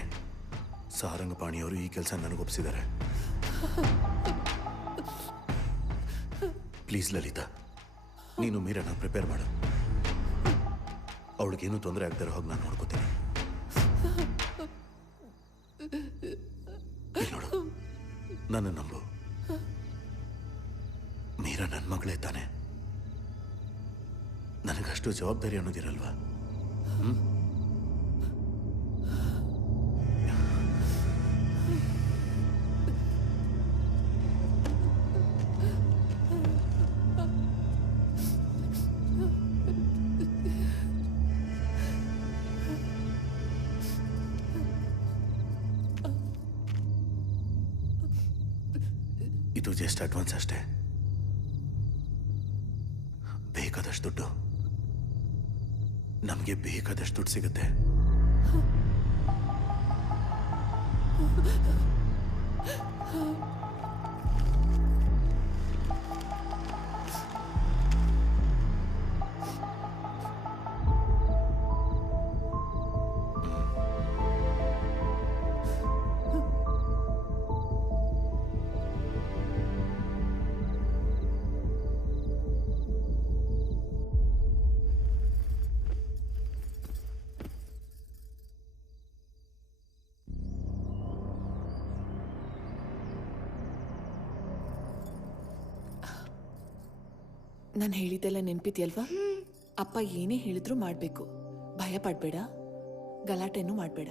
ಸಾರಂಗಪಾಣಿಯವರು ಈ ಕೆಲಸ ನನಗೊಪ್ಸಿದ್ದಾರೆ. ಪ್ಲೀಸ್ ಲಲಿತಾ, ನೀನು ಮೀರನ್ನ ಪ್ರಿಪೇರ್ ಮಾಡು. ಅವಳಿಗೇನು ತೊಂದರೆ ಆಗ್ತಾರೆ ಹೋಗಿ ನಾನು ನೋಡ್ಕೋತೀನಿ. ನೋಡು, ನನ್ನ ನಂಬು. ಮೀರಾ ನನ್ನ ಮಗಳೇ ತಾನೆ. ನನಗಷ್ಟು ಜವಾಬ್ದಾರಿ ಅನ್ನೋದಿರಲ್ವಾ? ಇದು ಜಸ್ಟ್ ಅಡ್ವಾನ್ಸ್ ಅಷ್ಟೇ. ಬೇಕಾದಷ್ಟು ದುಡ್ಡು, ನಮಗೆ ಬೇಕಾದಷ್ಟು ದುಡ್ಡು ಸಿಗುತ್ತೆ. ನಾನು ಹೇಳಿದ್ದೆಲ್ಲ ನೆನ್ಪಿದ್ಯಲ್ವಾ? ಅಪ್ಪ ಏನೇ ಹೇಳಿದ್ರು ಮಾಡಬೇಕು. ಭಯ ಪಡಬೇಡ, ಗಲಾಟೆನೂ ಮಾಡಬೇಡ.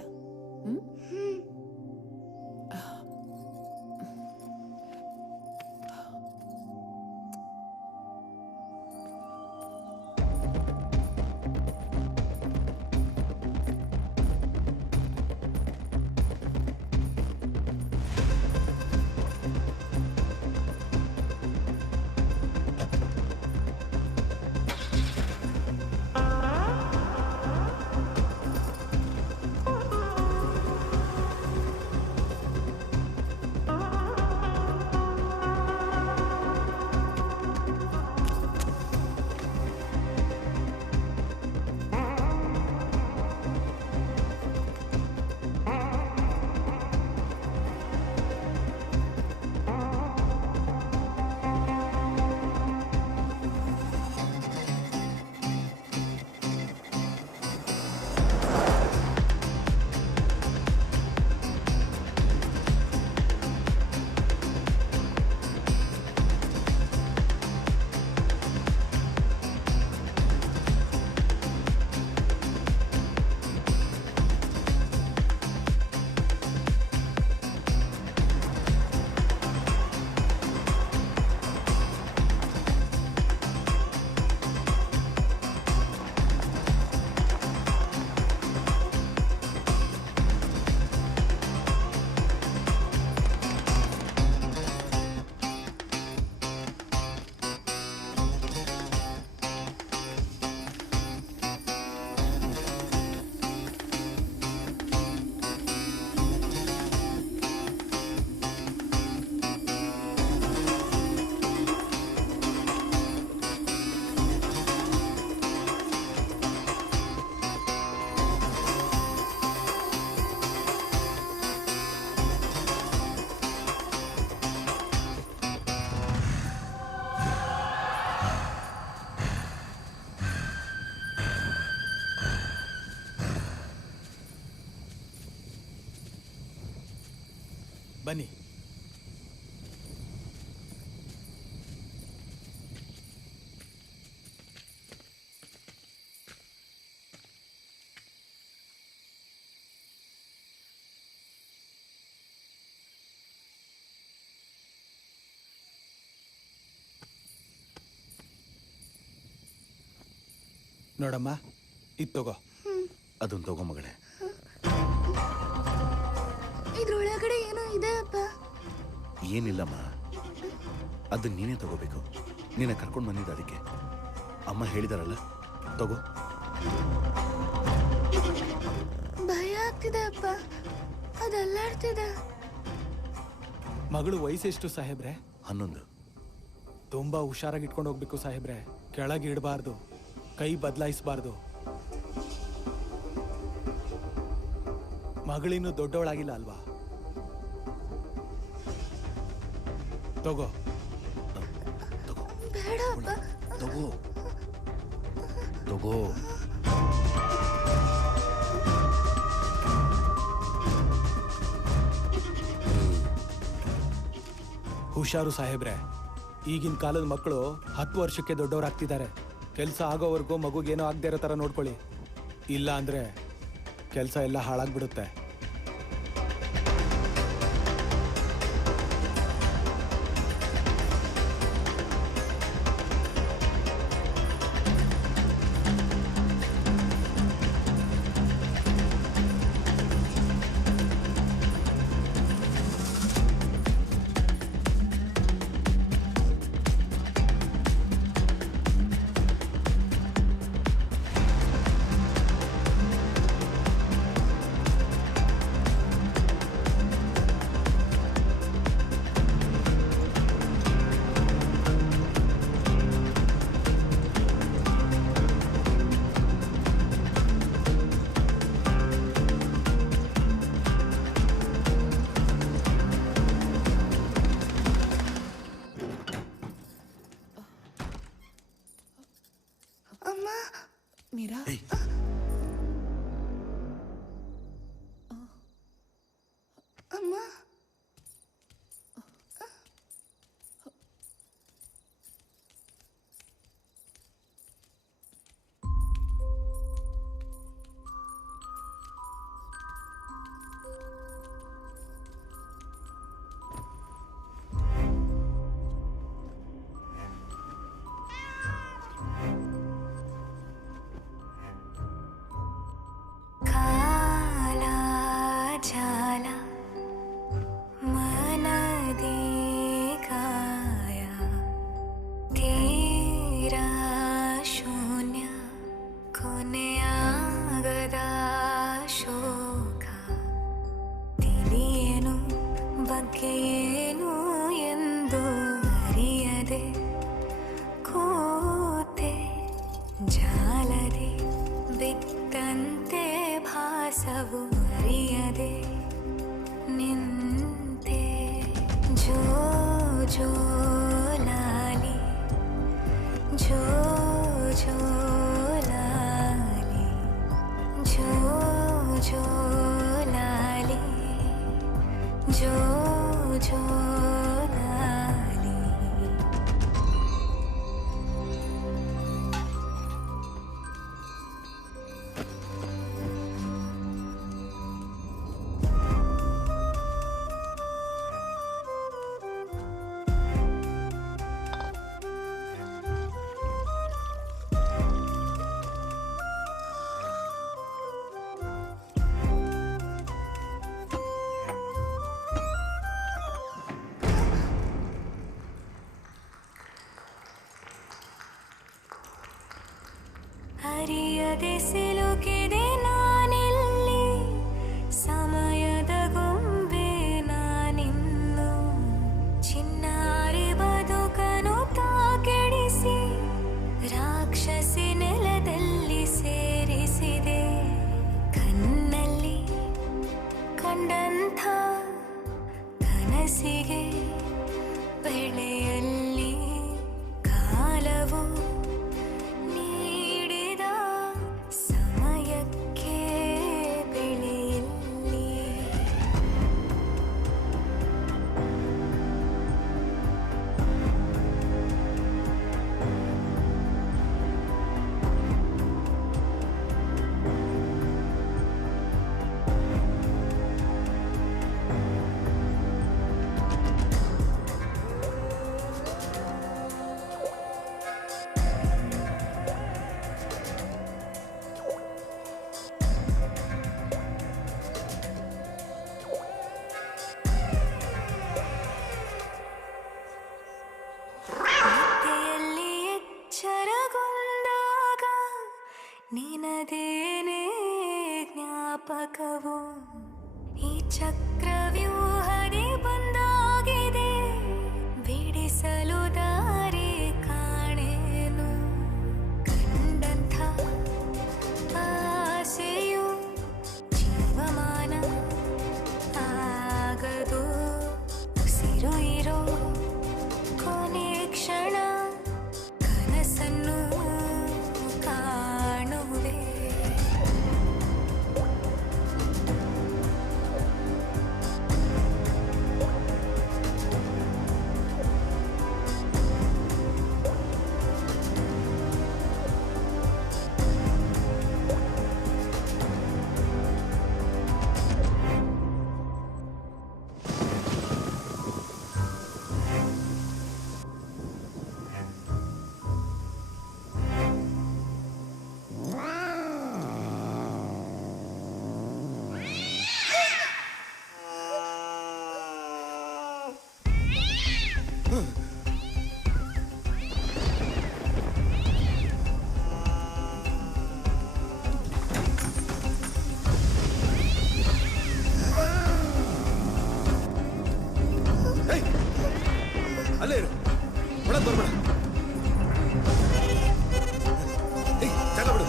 ಬನ್ನಿ. ನೋಡಮ್ಮ, ಇದು ತಗೋ. ಅದನ್ನು ತಗೋ ಮಗಳೇ. ಇದ್ರೊಳಗಡೆ ಏನೋ ಇದೆ ಅಪ್ಪ. ಏನಿಲ್ಲಮ್ಮ, ಅದನ್ನ ನೀನೇ ತಗೋಬೇಕು. ನೀನ ಕರ್ಕೊಂಡು ಬಂದಿದ್ದ ಅದಕ್ಕೆ. ಅಮ್ಮ ಹೇಳಿದಾರಲ್ಲ, ತಗೋ. ಭಯ ಆಗ್ತಿದೆ ಅಪ್ಪ, ಅದಲ್ಲಾಡ್ತಿದೆ. ಮಗಳು ವಯಸ್ಸೆಷ್ಟು ಸಾಹೇಬ್ರೆ? 11. ತುಂಬಾ ಹುಷಾರಾಗಿ ಇಟ್ಕೊಂಡು ಹೋಗ್ಬೇಕು ಸಾಹೇಬ್ರೆ. ಕೆಳಗೆ ಇಡಬಾರ್ದು, ಕೈ ಬದಲಾಯಿಸಬಾರ್ದು. ಮಗಳಿನ್ನೂ ದೊಡ್ಡವಳಾಗಿಲ್ಲ ಅಲ್ವಾ? ತಗೋ. ಬೇಡ ಅಪ್ಪ. ತಗೋ ತಗೋ. ಹುಷಾರು ಸಾಹೇಬ್ರೆ. ಈಗಿನ ಕಾಲದ ಮಕ್ಕಳು 10 ವರ್ಷಕ್ಕೆ ದೊಡ್ಡವರಾಗ್ತಿದ್ದಾರೆ. ಕೆಲಸ ಆಗೋವರೆಗೂ ಮಗುಗೇನೋ ಆಗದೆ ಇರೋ ಥರ ನೋಡ್ಕೊಳ್ಳಿ. ಇಲ್ಲ ಅಂದ್ರೆ ಕೆಲಸ ಎಲ್ಲ ಹಾಳಾಗ್ಬಿಡುತ್ತೆ. ಮೀರಾ, ಅಮ್ಮ, ಕಾಲವು ಅರಿಯದೆ ನಿಂತೆ ಜೋ ಜೋ ಲಾಲಿ ಜೋ ಜೋ ಲಾಲಿ ಜೋ ಜೋ ಲಾಲಿ ಜೋ ಜೋ ಲಾಲಿ ಅರಿಯದೆ ಸಿಲುಕಿದೆ ನಾನಿಲ್ಲಿ ಸಮಯದ ಗೊಂಬೆ ನಾನಿನ್ನು ಚಿನ್ನಾರಿ ಬದುಕನು ತಾಕೆಡಿಸಿ ರಾಕ್ಷಸಿ ನೆಲದಲ್ಲಿ ಸೇರಿಸಿದೆ ಕಣ್ಣಲ್ಲಿ ಕಂಡಂಥ ಕನಸಿಗೆ ಬೆಳೆಯಲ್ಲಿ ಕಾಲವು ನೀಡಿದ ಸಮಯಕ್ಕೆ ಬೆಳೆಯಲ್ಲಿ ನಿದ್ದೆಯಲ್ಲಿ ಎಚ್ಚರಗೊಂಡಾಗ ನಿನದೇನೇ ಜ್ಞಾಪಕವು ಈ ಚಕ್ರವ್ಯೂಹದಿ ಬಂದಾಗಿದೆ ಬಿಡಿಸಲು ದಾರಿ ಕಾಣೇನು ಕಂಡಂಥ ಆಸೆಯು ಜೀವಮಾನ ಆಗದು ಉಸಿರು ಇರೋ ಕೊನೆ ಕ್ಷಣ ಕನಸನ್ನು ಕಾಣುವೆ ಅಲ್ಲೇ ಇರು ಒಳಗೆ ಬರ್ಬೇಡ ಜಾಗ ಬಿಡು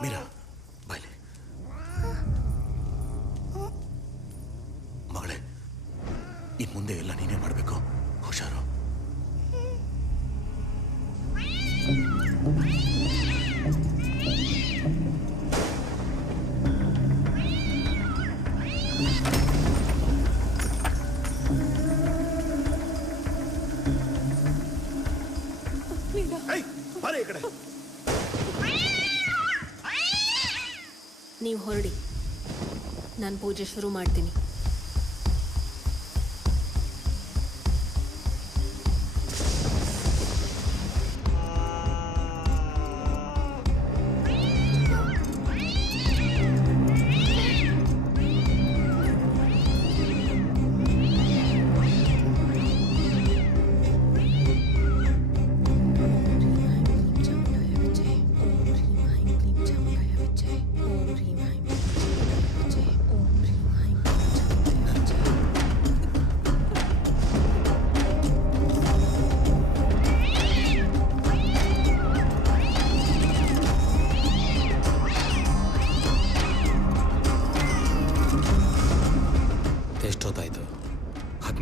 ಮೀರಾ ಬಾಯ್ಲಿ ಮಗಳೇ ಇನ್ ಮುಂದೆ ಎಲ್ಲ ನೀನೇ ಮಾಡಬೇಕು ಹುಷಾರು ಬಾರೆ ಈ ಕಡೆ ನೀವು ಹೊರಡಿ ನಾನು ಪೂಜೆ ಶುರು ಮಾಡ್ತೀನಿ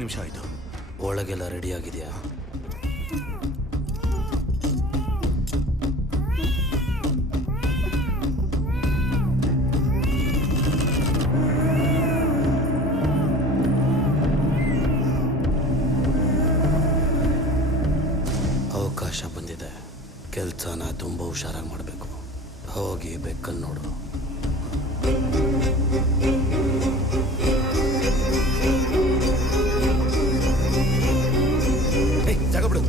ನಿಮಿಷ ಆಯಿತು. ಒಳಗೆಲ್ಲ ರೆಡಿ ಆಗಿದೆಯಾ? ಅವಕಾಶ ಬಂದಿದೆ. ಕೆಲಸನ ತುಂಬ ಹುಷಾರಾಗಿ ಮಾಡಬೇಕು. ಹೋಗಿ ಬೆಕ್ಕನ್ನು ನೋಡು. ಜಾಗ ಬಿಡು.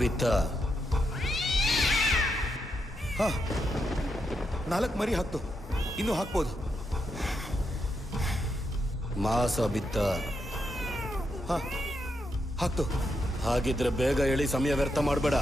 ಬಿತ್ತ. 4 ಮರಿ ಹಾಕ್ತು, ಇನ್ನೂ ಹಾಕ್ಬೋದು. ಮಾಸ ಬಿತ್ತ. ಹಾಕ್ತು. ಹಾಗಿದ್ರೆ ಬೇಗ ಹೇಳಿ, ಸಮಯ ವ್ಯರ್ಥ ಮಾಡಬೇಡ.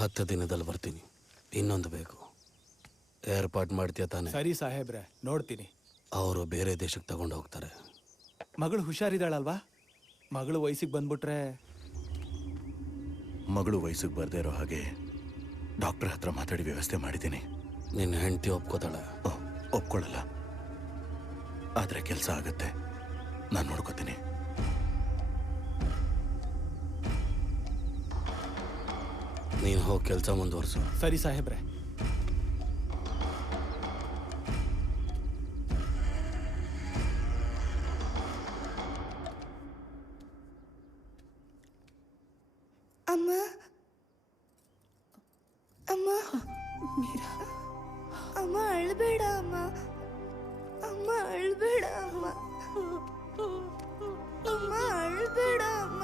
10 ದಿನದಲ್ಲಿ ಬರ್ತೀನಿ. ಇನ್ನೊಂದು ಬೇಕು, ಏರ್ಪಾಟ್ ಮಾಡ್ತೀಯ ತಾನೆ? ಸರಿ ಸಾಹೇಬ್ರೆ, ನೋಡ್ತೀನಿ. ಅವರು ಬೇರೆ ದೇಶಕ್ಕೆ ತಗೊಂಡು ಹೋಗ್ತಾರೆ. ಮಗಳು ಹುಷಾರಿದ್ದಾಳಲ್ವಾ? ಮಗಳು ವಯಸ್ಸಿಗೆ ಬಂದ್ಬಿಟ್ರೆ ಮಗಳು ವಯಸ್ಸಿಗೆ ಬರ್ದೇ ಇರೋ ಹಾಗೆ ಡಾಕ್ಟರ್ ಹತ್ರ ಮಾತಾಡಿ ವ್ಯವಸ್ಥೆ ಮಾಡಿದ್ದೀನಿ. ನಿನ್ನ ಹೆಂಡತಿ ಒಪ್ಕೋತಾಳೆ? ಒಪ್ಕೊಳ್ಳಲ್ಲ, ಆದರೆ ಕೆಲಸ ಆಗತ್ತೆ. ನಾನು ನೋಡ್ಕೋತೀನಿ. ನೀನು ಹೋಗಿ ಕೆಲಸ ಮುಂದುವರ್ಸು. ಸರಿ ಸಾಹೇಬ್ರೆ. ಅಮ್ಮ ಅಮ್ಮ ಮೀರಾ, ಅಮ್ಮ ಅಳ್ಬೇಡ ಅಮ್ಮ. ಅಮ್ಮ ಅಳ್ಬೇಡ ಅಮ್ಮ. ಅಮ್ಮ ಅಳ್ಬೇಡ ಅಮ್ಮ.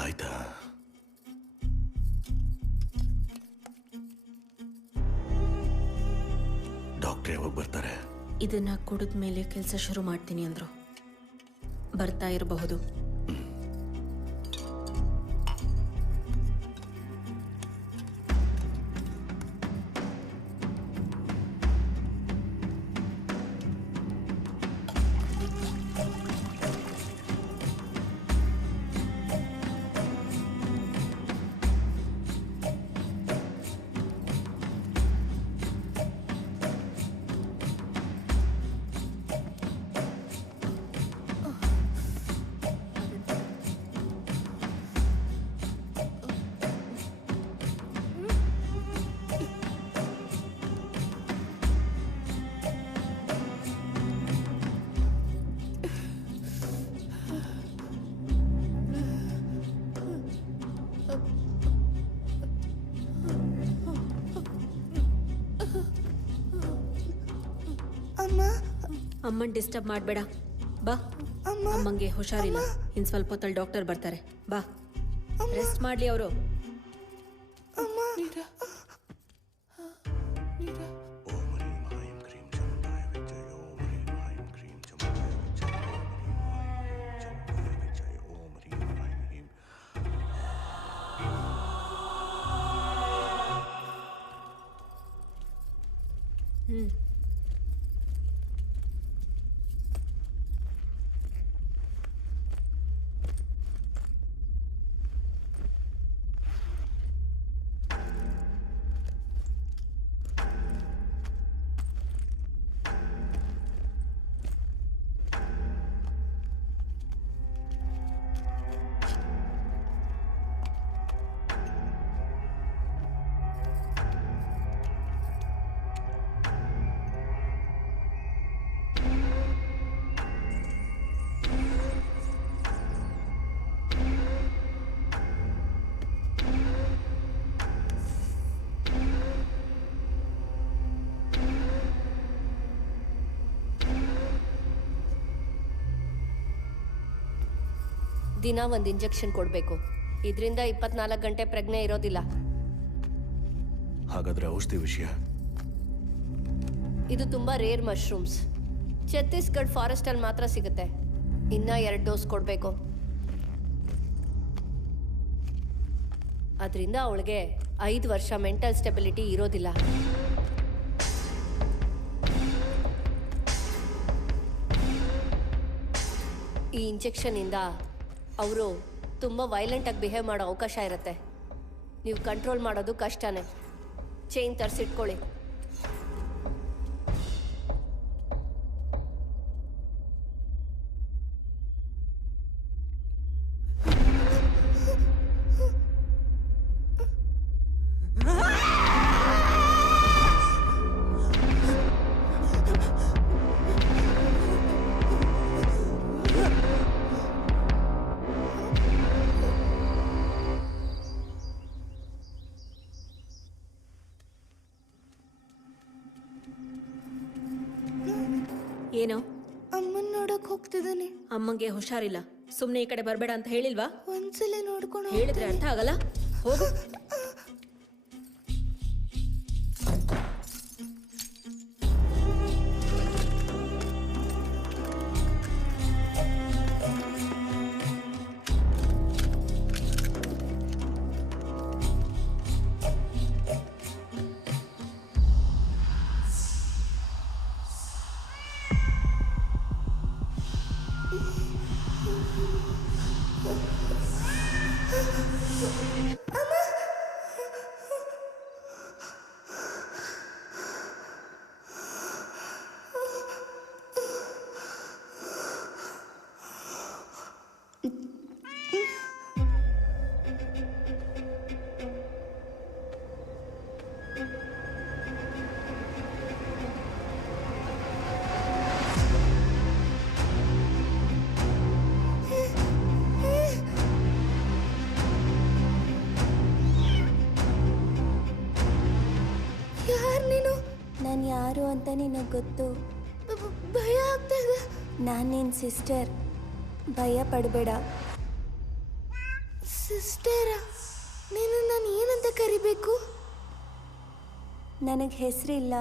ಆಯ್ತಾ? ಡಾಕ್ಟ್ರ್ ಯಾವಾಗ ಬರ್ತಾರೆ? ಇದನ್ನ ಕುಡಿದ ಮೇಲೆ ಕೆಲಸ ಶುರು ಮಾಡ್ತೀನಿ ಅಂದ್ರು. ಬರ್ತಾ ಇರಬಹುದು. ಅಮ್ಮನ್ ಡಿಸ್ಟರ್ಬ್ ಮಾಡಬೇಡ. ಬಾ. ಅಮ್ಮಂಗೆ ಹುಷಾರಿಲ್ಲ, ಇನ್ ಸ್ವಲ್ಪ ಹೊತ್ತಲ್ಲಿ ಡಾಕ್ಟರ್ ಬರ್ತಾರೆ. ಬಾ, ರೆಸ್ಟ್ ಮಾಡ್ಲಿ ಅವರು. ದಿನ ಒಂದು ಇಂಜೆಕ್ಷನ್ ಕೊಡಬೇಕು. ಇದರಿಂದ 24 ಗಂಟೆ ಪ್ರಜ್ಞೆ ಇರೋದಿಲ್ಲ. ಹಾಗಾದ್ರೆ ಔಷಧಿ ವಿಷಯ? ಇದು ತುಂಬಾ ರೇರ್ ಮಶ್ರೂಮ್ಸ್. ಛತ್ತೀಸ್ಗಢ ಫಾರೆಸ್ಟ್ ಅಲ್ಲಿ ಮಾತ್ರ ಸಿಗುತ್ತೆ. ಇನ್ನ 2 ಡೋಸ್ ಕೊಡಬೇಕು. ಅದರಿಂದ ಅವಳಿಗೆ 5 ವರ್ಷ ಮೆಂಟಲ್ ಸ್ಟೆಬಿಲಿಟಿ ಇರೋದಿಲ್ಲ. ಈ ಇಂಜೆಕ್ಷನ್ ಇಂದ ಅವರು ತುಂಬ ವೈಲೆಂಟಾಗಿ ಬಿಹೇವ್ ಮಾಡೋ ಅವಕಾಶ ಇರುತ್ತೆ. ನೀವು ಕಂಟ್ರೋಲ್ ಮಾಡೋದು ಕಷ್ಟನೇ. ಚೈನ್ ತರಿಸಿಟ್ಕೊಳ್ಳಿ. ಏನು? ಅಮ್ಮನ್ ನೋಡಕ್ ಹೋಗ್ತಿದ್ದಾನೆ. ಅಮ್ಮಂಗೆ ಹುಷಾರಿಲ್ಲ, ಸುಮ್ನೆ ಈ ಕಡೆ ಬರ್ಬೇಡ ಅಂತ ಹೇಳಿಲ್ವಾ? ಒಂದ್ಸಲ ನೋಡ್ಕೊಂಡು ಹೇಳಿದ್ರೆ ಅರ್ಥ ಆಗಲ್ಲ, ಹೋಗು. ನಾನು ಯಾರು ಅಂತ ನಿನಗೆ ಗೊತ್ತು. ಭಯ ಆಗ್ತಾ ಇದೆ. ನಾನು ನಿನ್ನ ಸಿಸ್ಟರ್, ಭಯ ಪಡಬೇಡ. ಸಿಸ್ಟರ? ನೀನು ನಾನು ಏನಂತ ಕರಿಬೇಕು? ನನಗೆ ಹೆಸರಿಲ್ಲ.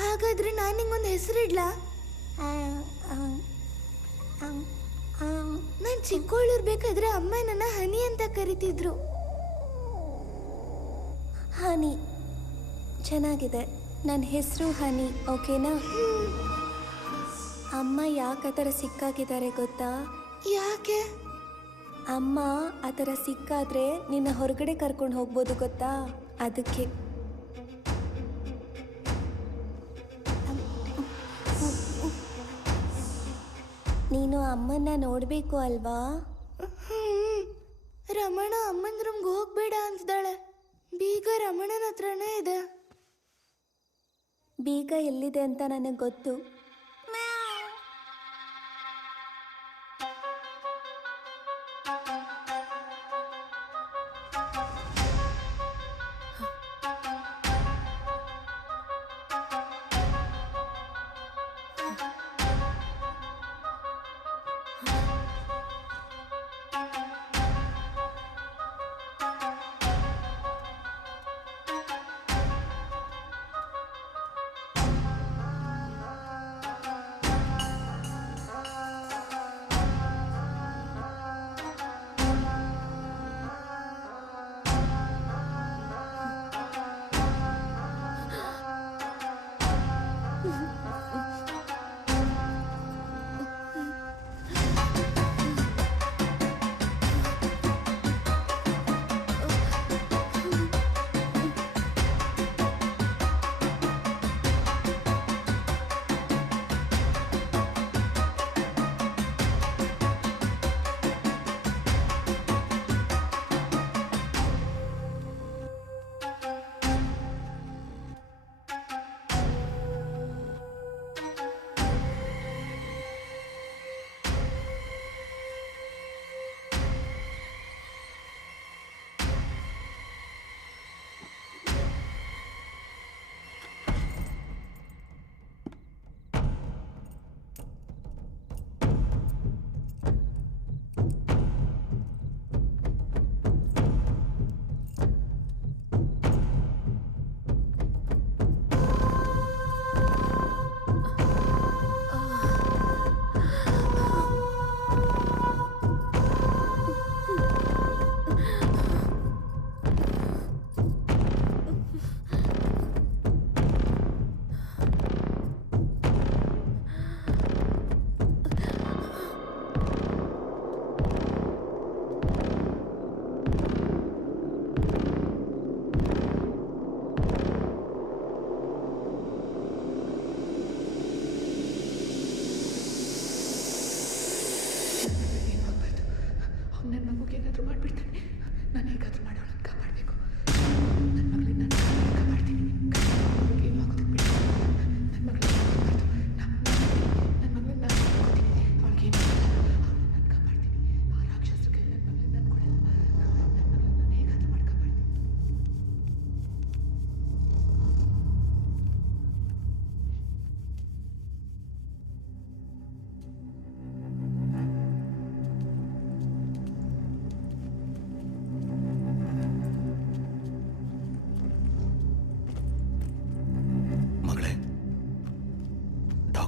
ಹಾಗಾದ್ರೆ ನಾನು ನಿಂಗೊಂದು ಹೆಸರಿಡ್ಲಾ? ನಾನು ಚಿಕ್ಕವಳಿರ್ಬೇಕಾದ್ರೆ ಅಮ್ಮ ನನ್ನ ಹನಿ ಅಂತ ಕರಿತಿದ್ರು. ಹನಿ ಚೆನ್ನಾಗಿದೆ. ನನ್ನ ಹೆಸರು ಹನಿ, ಓಕೆನಾ? ಅಮ್ಮ ಯಾಕೆ ಆ ಥರ ಸಿಕ್ಕಾಗಿದ್ದಾರೆ ಗೊತ್ತಾ? ಯಾಕೆ? ಅಮ್ಮ ಆ ಥರ ಸಿಕ್ಕಾದ್ರೆ ನಿನ್ನ ಹೊರಗಡೆ ಕರ್ಕೊಂಡು ಹೋಗ್ಬೋದು ಗೊತ್ತಾ, ಅದಕ್ಕೆ. ನೀನು ಅಮ್ಮನ್ನ ನೋಡಬೇಕು ಅಲ್ವಾ? ರಮಣ ಅಮ್ಮನ ರೂಮ್ಗೆ ಹೋಗ್ಬೇಡ ಅಂತಿದ್ದಾಳೆ. ಬೀಗ ರಮಣನ ಹತ್ರನೇ ಇದೆ. ಬೀಗ ಎಲ್ಲಿದೆ ಅಂತ ನನಗೆ ಗೊತ್ತು.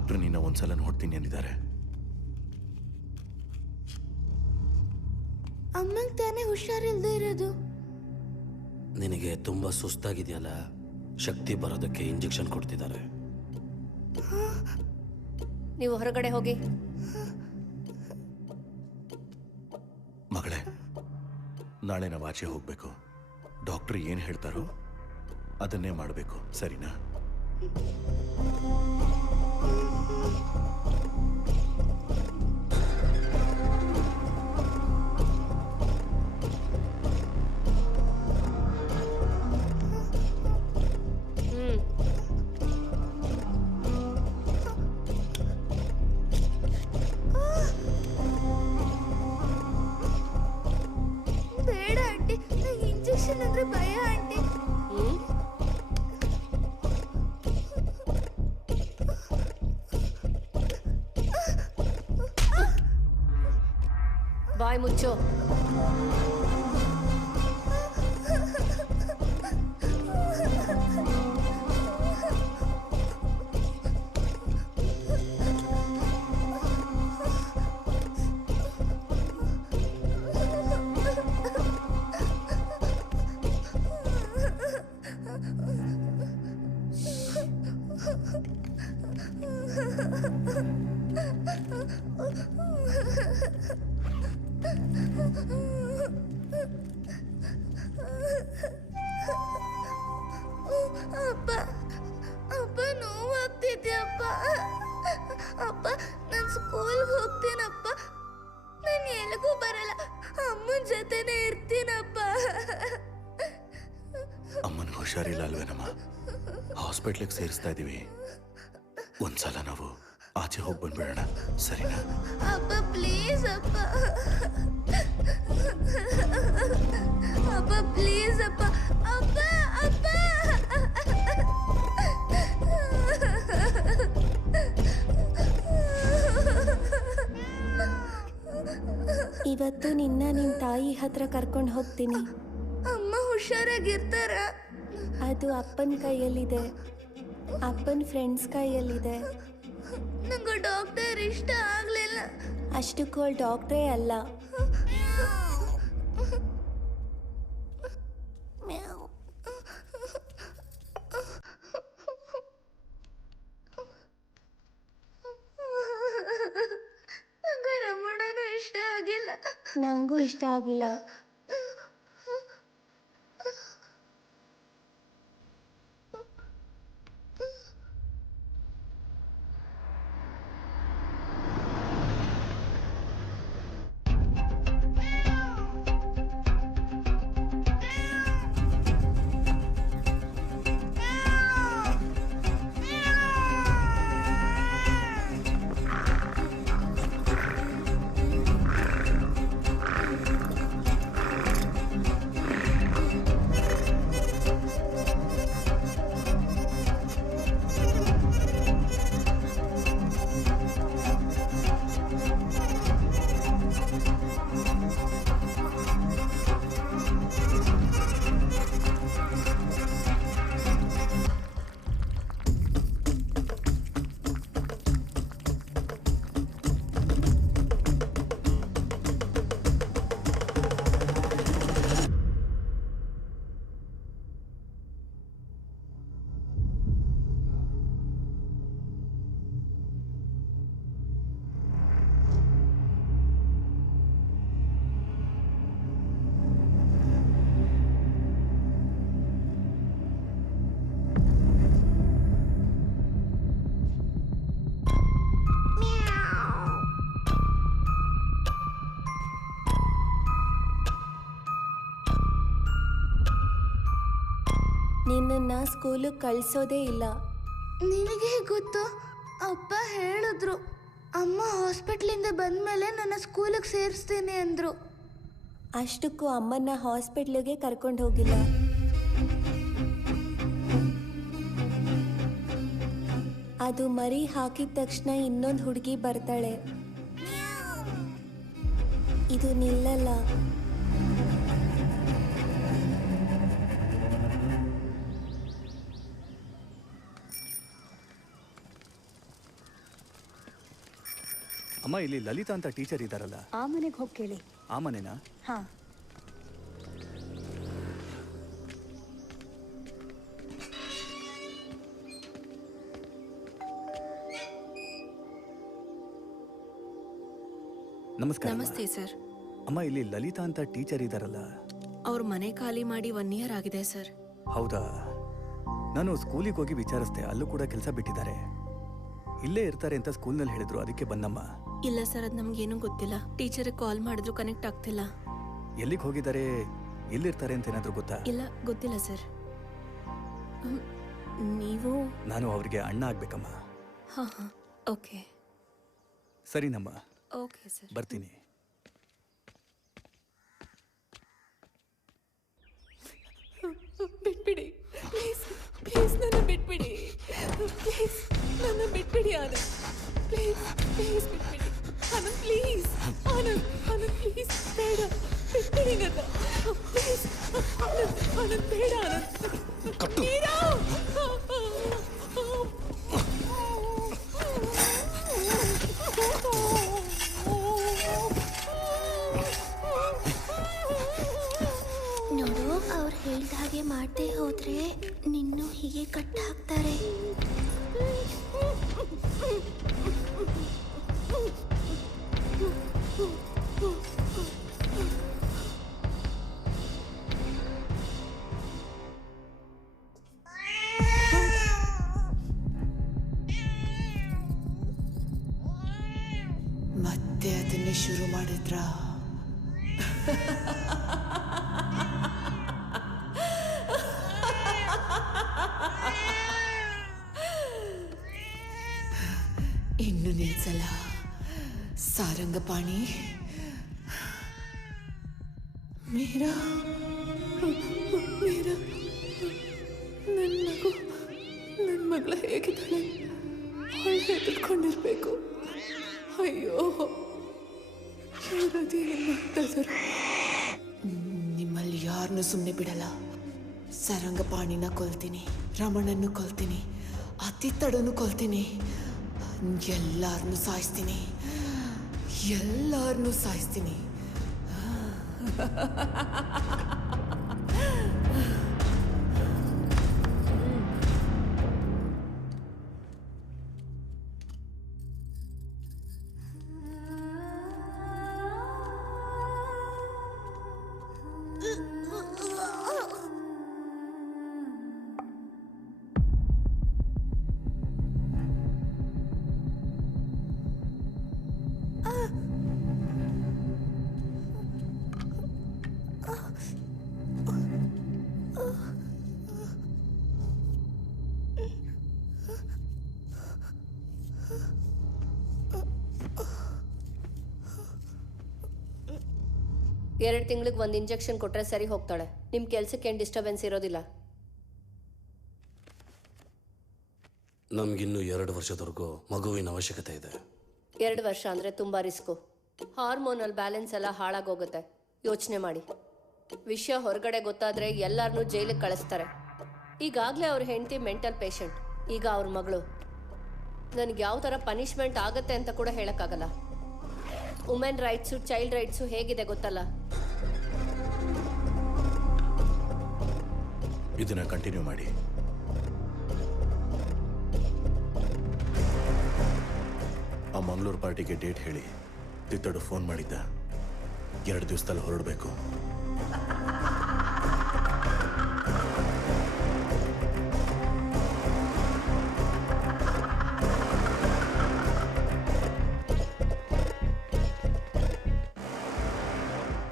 ಡಾಕ್ಟರ್ ನಿನ್ನ ಒಂದ್ಸಲ ನೋಡ್ತೀನಿ ಅಂದಿದ್ದಾರೆ. ಅಮ್ಮಂಗೆ ತಾನೇ ಹುಷಾರಿಲ್ದೇ ಇರೋದು. ನಿನಗೆ ತುಂಬ ಸುಸ್ತಾಗಿದೆಯಲ್ಲ, ಶಕ್ತಿ ಬರೋದಕ್ಕೆ ಇಂಜೆಕ್ಷನ್ ಕೊಡ್ತಿದ್ದಾರೆ. ನೀವು ಹೊರಗಡೆ ಹೋಗಿ. ಮಗಳೇ, ನಾಳೆ ನಾವು ಆಚೆ ಹೋಗ್ಬೇಕು. ಡಾಕ್ಟರ್ ಏನು ಹೇಳ್ತಾರೋ ಅದನ್ನೇ ಮಾಡಬೇಕು, ಸರಿನಾ? ಬೇಡ ಆಂಟಿ, ನಂಗೆ ಇಂಜೆಕ್ಷನ್ ಅಂದ್ರೆ ಭಯ ಆಂಟಿ. ಬಾಯ್ ಮುಚ್ಚು. ಅಪ್ಪ ಅಪ್ಪ ನೋವಾಗ್ತಿದ್ಯಪ್ಪ. ಅಪ್ಪ ನಾನು ಸ್ಕೂಲ್ಗೆ ಹೋಗ್ತೀನಪ್ಪ. ನಾನು ಎಲ್ಲಿಗೂ ಬರಲ್ಲ, ಅಮ್ಮನ ಜೊತೆನೇ ಇರ್ತೀನಪ್ಪ. ಅಮ್ಮನ ಹುಷಾರಿಲ್ಲ ಅಲ್ವೇನಮ್ಮ? ಹಾಸ್ಪಿಟ್ಲಿಗೆ ಸೇರಿಸ್ತಾ ಇದ್ದೀವಿ. ಒಂದ್ಸಲ ನಾವು ಆಚೆ ಹೋಗಿ ಬಂದ್ಬಿಡೋಣ, ಸರಿನಾ? ಅಪ್ಪ ಪ್ಲೀಸ್ ಅಪ್ಪ, ಅಪ್ಪ ಪ್ಲೀಸ್ ಅಪ್ಪ, ಅಪ್ಪ ಅಪ್ಪ. ಇವತ್ತು ನಿನ್ನ ನಿನ್ನ ತಾಯಿ ಹತ್ರ ಕರ್ಕೊಂಡು ಹೋಗ್ತೀನಿ. ಅಮ್ಮ ಹುಷಾರಾಗಿರ್ತಾರ? ಅದು ಅಪ್ಪನ ಕೈಯಲ್ಲಿದೆ, ಅಪ್ಪನ ಫ್ರೆಂಡ್ಸ್ ಕೈಯಲ್ಲಿದೆ. ನಂಗೆ ಡಾಕ್ಟರ್ ಇಷ್ಟ ಆಗ್ಲಿಲ್ಲ. ಅಷ್ಟಕ್ಕೂ ಡಾಕ್ಟ್ರೇ ಅಲ್ಲ. ನಂಗೆ ರಮಣನೂ ಇಷ್ಟ ಆಗಿಲ್ಲ. ನಂಗೂ ಇಷ್ಟ ಆಗಿಲ್ಲ. ನಿನ್ನನ್ನ ಸ್ಕೂಲಿಗೆ ಕಳಿಸೋದೇ ಇಲ್ಲ. ನಿನಗೆ ಗೊತ್ತು? ಅಪ್ಪ ಹೇಳಿದ್ರು, ಅಮ್ಮ ಹಾಸ್ಪಿಟ್ಲಿಂದ ಬಂದ್ಮೇಲೆ ನನ್ನ ಸ್ಕೂಲಿಗೆ ಸೇರಿಸ್ತೀನಿ ಅಂದ್ರು. ಅಷ್ಟಕ್ಕೂ ಅಮ್ಮನ್ನ ಹಾಸ್ಪಿಟ್ಲಿಗೆ ಕರ್ಕೊಂಡು ಹೋಗಿಲ್ಲ. ಅದು ಮರಿ ಹಾಕಿದ ತಕ್ಷಣ ಇನ್ನೊಂದು ಹುಡುಗಿ ಬರ್ತಾಳೆ. ಇದು ನಿಲ್ಲಲ್ಲ. ಅಮ್ಮ ಇಲ್ಲಿ ಲಲಿತಾ ಅಂತ ಟೀಚರ್ ಇದ್ದಾರಲ್ಲ, ಆ ಮನೆಗೆ ಹೋಗಿ ಕೇಳಿ. ಆ ಮನೆನಾ? ಹಾ. ನಮಸ್ಕಾರ. ನಮಸ್ತೆ ಸರ್. ಅಮ್ಮ ಇಲ್ಲಿ ಲಲಿತಾ ಅಂತ ಟೀಚರ್ ಇದ್ದಾರಲ್ಲ, ಅವ್ರ ಮನೆ ಖಾಲಿ ಮಾಡಿ 1 ಇಯರ್ ಆಗಿದೆ ಸರ್. ಹೌದಾ? ನಾನು ಸ್ಕೂಲಿಗೆ ಹೋಗಿ ವಿಚಾರಿಸ್ದೆ, ಅಲ್ಲೂ ಕೂಡ ಕೆಲಸ ಬಿಟ್ಟಿದ್ದಾರೆ. ಇಲ್ಲೇ ಇರ್ತಾರೆ ಅಂತ ಸ್ಕೂಲ್ನಲ್ಲಿ ಹೇಳಿದ್ರು, ಅದಕ್ಕೆ ಬಂದಮ್ಮ. ಇಲ್ಲ ಸರ್, ಅದು ನಮ್ಗೇನು ಗೊತ್ತಿಲ್ಲ. ಟೀಚರ್ಗೆ ಕಾಲ್ ಮಾಡಿದ್ರು ಕನೆಕ್ಟ್ ಆಗ್ತಿಲ್ಲ. ಎಲ್ಲಿಗೆ ಹೋಗಿದ್ದಾರೆ, ಎಲ್ಲಿರ್ತಾರೆ ಅಂತ ಏನಾದರೂ ಗೊತ್ತಾ? ಇಲ್ಲ, ಗೊತ್ತಿಲ್ಲ ಸರ್. ನೀವು? ನಾನು ಅವ್ರಿಗೆ ಅಣ್ಣ ಆಗ್ಬೇಕಮ್ಮ. ಹಾ ಹಾ, ಓಕೆ. ಸರಿನಮ್ಮ, ಓಕೆ ಸರ್, ಬರ್ತೀನಿ. ಬಿಟ್ಬಿಡಿ ಪ್ಲೀಸ್, ಪ್ಲೀಸ್ ನನ್ನ ಬಿಟ್ಬಿಡಿ, ಪ್ಲೀಸ್ ನನ್ನ ಬಿಟ್ಬಿಡಿ ಆನಂದ್, ಪ್ಲೀಸ್ ಪ್ಲೀಸ್ ಬಿಟ್ಬಿಡಿ ಆನಂದ್, ಪ್ಲೀಸ್ ಆನಂದ್, ಆನಂದ್ ಪ್ಲೀಸ್ ಬೇಡ, ಬಿಟ್ಬಿಡಿ ನನ್ನ ಪ್ಲೀಸ್ ಆನಂದ್, ಆನಂದ್ ಬೇಡ ಆನಂದ್, ಮೀರಾ ನೋಡು, ಅವ್ರು ಹೇಳ್ದ ಹಾಗೆ ಮಾಡದೆ ಹೋದ್ರೆ ನಿನ್ನೂ ಹೀಗೆ ಕಟ್ ಹಾಕ್ತಾರೆ. ಮತ್ತೆ ಅದನ್ನೇ ಶುರು ಮಾಡಿದ್ರ? ಇನ್ನು ನಿಲ್ಸಲ್ಲ ಸಾರಂಗಪಾಣಿ. ಮೀರಾ, ಮೀರಾ, ನನ್ನ ಮಗಳ ಹೇಗಿದ್ದಾಳೆ? ಅವಳು ಹೆದರ್ಕೊಂಡಿರ್ಬೇಕು. ಅಯ್ಯೋ, ಏನ್ ಮಾಡ್ತಾ ಇದ್ದಾರೆ? ನಿಮ್ಮಲ್ಲಿ ಯಾರನ್ನೂ ಸುಮ್ಮನೆ ಬಿಡಲ್ಲ. ಸಾರಂಗಪಾಣಿನ ಕೊಲ್ತೀನಿ, ರಮಣನ್ನು ಕೊಲ್ತೀನಿ, ಅತಿತ್ತಡನ್ನು ಕೊಲ್ತೀನಿ, ಎಲ್ಲಾರನ್ನೂ ಸಾಯಿಸ್ತೀನಿ, ಎಲ್ಲಾರನ್ನೂ ಸಾಯಿಸ್ತೀನಿ. ಎರಡು ತಿಂಗಳಿಗೆ 1 ಇಂಜೆಕ್ಷನ್ ಕೊಟ್ಟರೆ ಸರಿ ಹೋಗ್ತಾಳೆ. ನಿಮ್ಮ ಕೆಲಸಕ್ಕೆ ಏನು ಡಿಸ್ಟರ್ಬೆನ್ಸ್ ಇರೋದಿಲ್ಲ. ನಮಗಿನ್ನೂ 2 ವರ್ಷದವರೆಗೂ ಮಗುವಿನ ಅವಶ್ಯಕತೆ ಇದೆ. 2 ವರ್ಷ ಅಂದರೆ ತುಂಬ ರಿಸ್ಕು. ಹಾರ್ಮೋನಲ್ ಬ್ಯಾಲೆನ್ಸ್ ಎಲ್ಲ ಹಾಳಾಗೋಗುತ್ತೆ. ಯೋಚನೆ ಮಾಡಿ, ವಿಷಯ ಹೊರಗಡೆ ಗೊತ್ತಾದರೆ ಎಲ್ಲರನ್ನೂ ಜೈಲಿಗೆ ಕಳಿಸ್ತಾರೆ. ಈಗಾಗಲೇ ಅವ್ರ ಹೆಂಡತಿ ಮೆಂಟಲ್ ಪೇಷಂಟ್, ಈಗ ಅವ್ರ ಮಗಳು. ನನಗೆ ಯಾವ ಥರ ಪನಿಷ್ಮೆಂಟ್ ಆಗುತ್ತೆ ಅಂತ ಕೂಡ ಹೇಳೋಕ್ಕಾಗಲ್ಲ. ವುಮೆನ್ ರೈಟ್ಸು, ಚೈಲ್ಡ್ ರೈಟ್ಸು ಹೇಗಿದೆ ಗೊತ್ತಲ್ಲ. ಇದನ್ನ ಕಂಟಿನ್ಯೂ ಮಾಡಿ. ಆ ಮಂಗಳೂರು ಪಾರ್ಟಿಗೆ ಡೇಟ್ ಹೇಳಿ. ತಿತ್ತಡು ಫೋನ್ ಮಾಡಿದ್ದ, 2 ದಿವಸದಲ್ಲಿ ಹೊರಡಬೇಕು.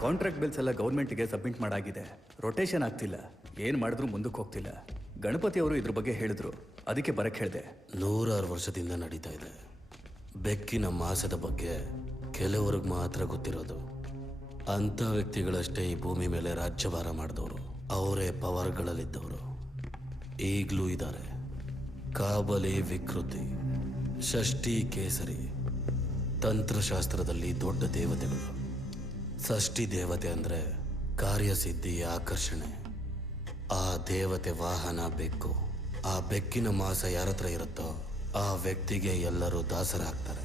ಕಾಂಟ್ರಾಕ್ಟ್ ಬಿಲ್ಸ್ ಎಲ್ಲ ಗೌರ್ಮೆಂಟ್ಗೆ ಸಬ್ಮಿಟ್ ಮಾಡಾಗಿದೆ. ರೊಟೇಷನ್ ಆಗ್ತಿಲ್ಲ, ಏನು ಮಾಡಿದ್ರು ಮುಂದಕ್ಕೆ ಹೋಗ್ತಿಲ್ಲ. ಗಣಪತಿ ಅವರು ಇದ್ರ ಬಗ್ಗೆ ಹೇಳಿದ್ರು, ಅದಕ್ಕೆ ಬರಕ್ಕೆ ಹೇಳಿದೆ. 106 ವರ್ಷದಿಂದ ನಡೀತಾ ಇದೆ. ಬೆಕ್ಕಿನ ಮಾಸದ ಬಗ್ಗೆ ಕೆಲವರಿಗೆ ಮಾತ್ರ ಗೊತ್ತಿರೋದು. ಅಂಥ ವ್ಯಕ್ತಿಗಳಷ್ಟೇ ಈ ಭೂಮಿ ಮೇಲೆ ರಾಜ್ಯಭಾರ ಮಾಡಿದವರು, ಅವರೇ ಪವರ್ಗಳಲ್ಲಿದ್ದವರು. ಈಗಲೂ ಇದ್ದಾರೆ. ಕಾಬಲಿ, ವಿಕೃತಿ, ಷಷ್ಠಿ, ಕೇಸರಿ, ತಂತ್ರಶಾಸ್ತ್ರದಲ್ಲಿ ದೊಡ್ಡ ದೇವತೆಗಳು. ಷಷ್ಠಿ ದೇವತೆ ಅಂದರೆ ಕಾರ್ಯಸಿದ್ಧಿ, ಆಕರ್ಷಣೆ. ಆ ದೇವತೆ ವಾಹನ ಬೆಕ್ಕು. ಆ ಬೆಕ್ಕಿನ ಮಾಸ ಯಾರ ಹತ್ರ ಇರುತ್ತೋ ಆ ವ್ಯಕ್ತಿಗೆ ಎಲ್ಲರೂ ದಾಸರಾಗ್ತಾರೆ.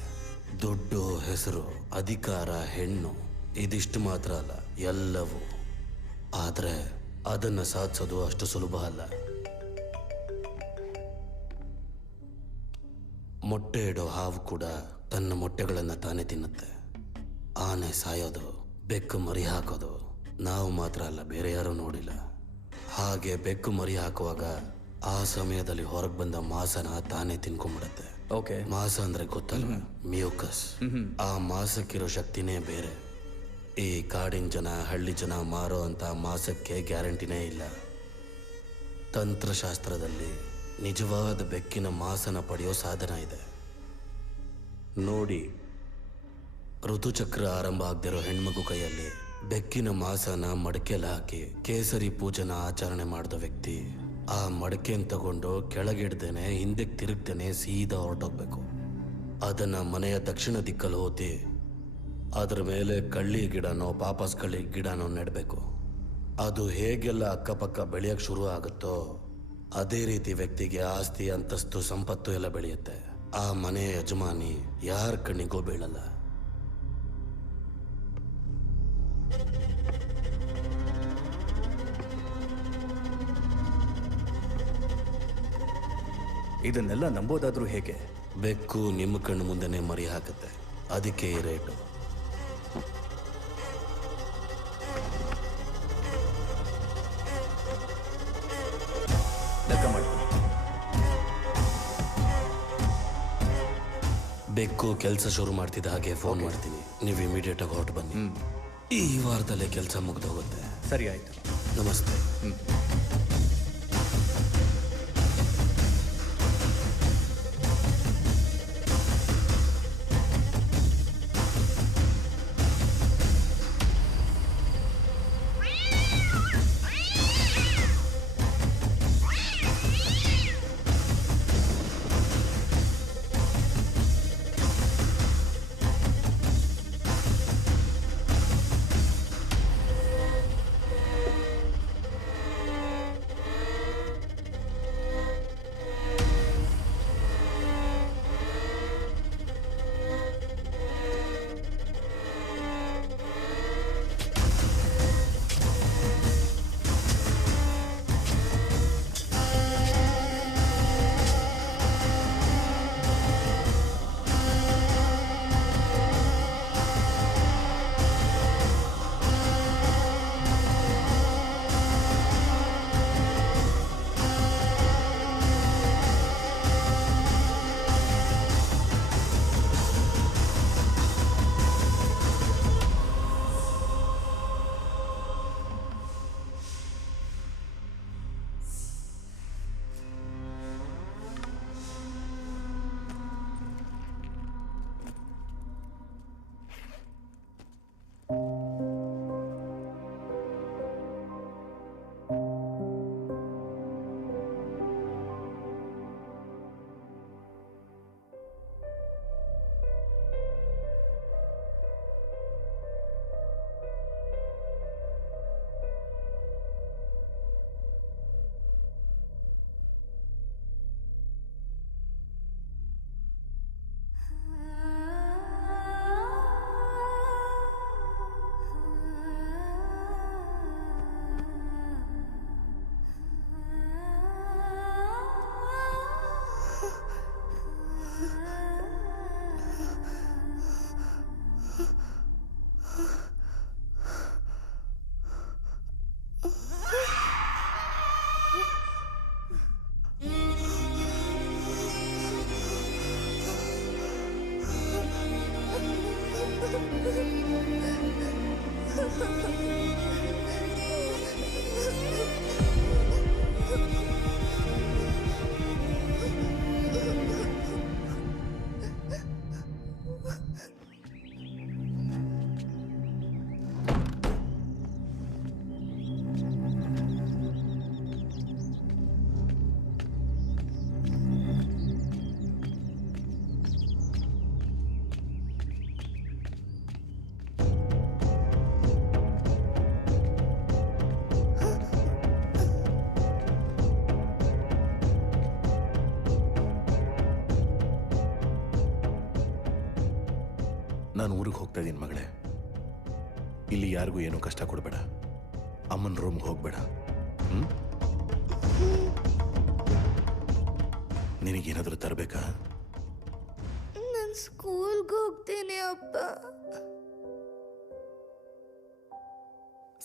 ದುಡ್ಡು, ಹೆಸರು, ಅಧಿಕಾರ, ಹೆಣ್ಣು ಇದಿಷ್ಟು ಮಾತ್ರ ಅಲ್ಲ, ಎಲ್ಲವೂ. ಆದರೆ ಅದನ್ನು ಸಾಧಿಸೋದು ಅಷ್ಟು ಸುಲಭ ಅಲ್ಲ. ಮೊಟ್ಟೆ ಇಡೋ ಹಾವು ಕೂಡ ತನ್ನ ಮೊಟ್ಟೆಗಳನ್ನು ತಾನೇ ತಿನ್ನುತ್ತೆ. ಆನೆ ಸಾಯೋದು, ಬೆಕ್ಕು ಮರಿ ಹಾಕೋದು ನಾವು ಮಾತ್ರ ಅಲ್ಲ, ಬೇರೆ ಯಾರೂ ನೋಡಿಲ್ಲ. ಹಾಗೆ ಬೆಕ್ಕು ಮರಿ ಹಾಕುವಾಗ ಆ ಸಮಯದಲ್ಲಿ ಹೊರಗೆ ಬಂದ ಮಾಂಸನ ತಾನೇ ತಿನ್ಕೊಂಡ್ಬಿಡತ್ತೆ. ಓಕೆ, ಮಾಂಸ ಅಂದ್ರೆ ಗೊತ್ತಲ್ವ? ಮ್ಯೂಕಸ್. ಆ ಮಾಂಸಕ್ಕಿರೋ ಶಕ್ತಿನೇ ಬೇರೆ. ಈ ಕಾಡಿನ ಜನ, ಹಳ್ಳಿ ಜನ ಮಾರೋ ಅಂತ ಮಾಂಸಕ್ಕೆ ಗ್ಯಾರಂಟಿನೇ ಇಲ್ಲ. ತಂತ್ರಶಾಸ್ತ್ರದಲ್ಲಿ ನಿಜವಾದ ಬೆಕ್ಕಿನ ಮಾಂಸನ ಪಡೆಯೋ ಸಾಧನ ಇದೆ. ನೋಡಿ, ಋತುಚಕ್ರ ಆರಂಭ ಆಗದಿರೋ ಹೆಣ್ಮಗು ಕೈಯಲ್ಲಿ ಬೆಕ್ಕಿನ ಮಾಂಸನ ಮಡಕೆಯಲ್ಲಿ ಹಾಕಿ ಕೇಸರಿ ಪೂಜನ ಆಚರಣೆ ಮಾಡಿದ ವ್ಯಕ್ತಿ ಆ ಮಡಕೆಯನ್ನು ತಗೊಂಡು ಕೆಳಗಿಡ್ದೇನೆ, ಹಿಂದಕ್ಕೆ ತಿರುಗ್ದೇನೆ ಸೀದಾ ಹೊರಟೋಗ್ಬೇಕು. ಅದನ್ನ ಮನೆಯ ದಕ್ಷಿಣ ದಿಕ್ಕಲ್ಲಿ ಹೋತಿ ಅದರ ಮೇಲೆ ಕಳ್ಳಿ ಗಿಡನೋ ಪಾಪಸ್ ಕಳ್ಳಿ ಗಿಡನೋ ನೆಡಬೇಕು. ಅದು ಹೇಗೆಲ್ಲ ಅಕ್ಕಪಕ್ಕ ಬೆಳೆಯಕ್ಕೆ ಶುರು ಆಗುತ್ತೋ ಅದೇ ರೀತಿ ವ್ಯಕ್ತಿಗೆ ಆಸ್ತಿ, ಅಂತಸ್ತು, ಸಂಪತ್ತು ಎಲ್ಲ ಬೆಳೆಯುತ್ತೆ. ಆ ಮನೆಯ ಯಜಮಾನಿ ಯಾರ ಕಣ್ಣಿಗೂ ಬೀಳಲ್ಲ. ಇದನ್ನೆಲ್ಲ ನಂಬೋದಾದ್ರೂ ಹೇಗೆ? ಬೆಕ್ಕು ನಿಮ್ಮ ಕಣ್ಣು ಮುಂದೆನೆ ಮರಿ ಹಾಕುತ್ತೆ, ಅದಕ್ಕೆ ಈ ರೇಟು. ಲೆಕ್ಕ ಮಾಡಿ. ಬೆಕ್ಕು ಕೆಲಸ ಶುರು ಮಾಡ್ತಿದ್ದ ಹಾಗೆ ಫೋನ್ ಮಾಡ್ತೀನಿ, ನೀವು ಇಮಿಡಿಯೇಟ್ ಆಗಿ ಹೊರಟು ಬನ್ನಿ. ಈ ವಾರದಲ್ಲೇ ಕೆಲಸ ಮುಗ್ದೋಗುತ್ತೆ. ಸರಿ, ಆಯ್ತು. ನಮಸ್ತೆ. ನಾನು ಊರಿಗೆ ಹೋಗ್ತಾ ಇದ್ದೀನಿ ಮಗಳೇ. ಇಲ್ಲಿ ಯಾರಿಗೂ ಏನೂ ಕಷ್ಟ ಕೊಡಬೇಡ. ಅಮ್ಮನ ರೂಮ್ಗೆ ಹೋಗ್ಬೇಡ. ನಿನಗೇನಾದರೂ ತರಬೇಕಾ? ನಾನು ಸ್ಕೂಲ್ಗೆ ಹೋಗ್ತೀನಿ ಅಪ್ಪ.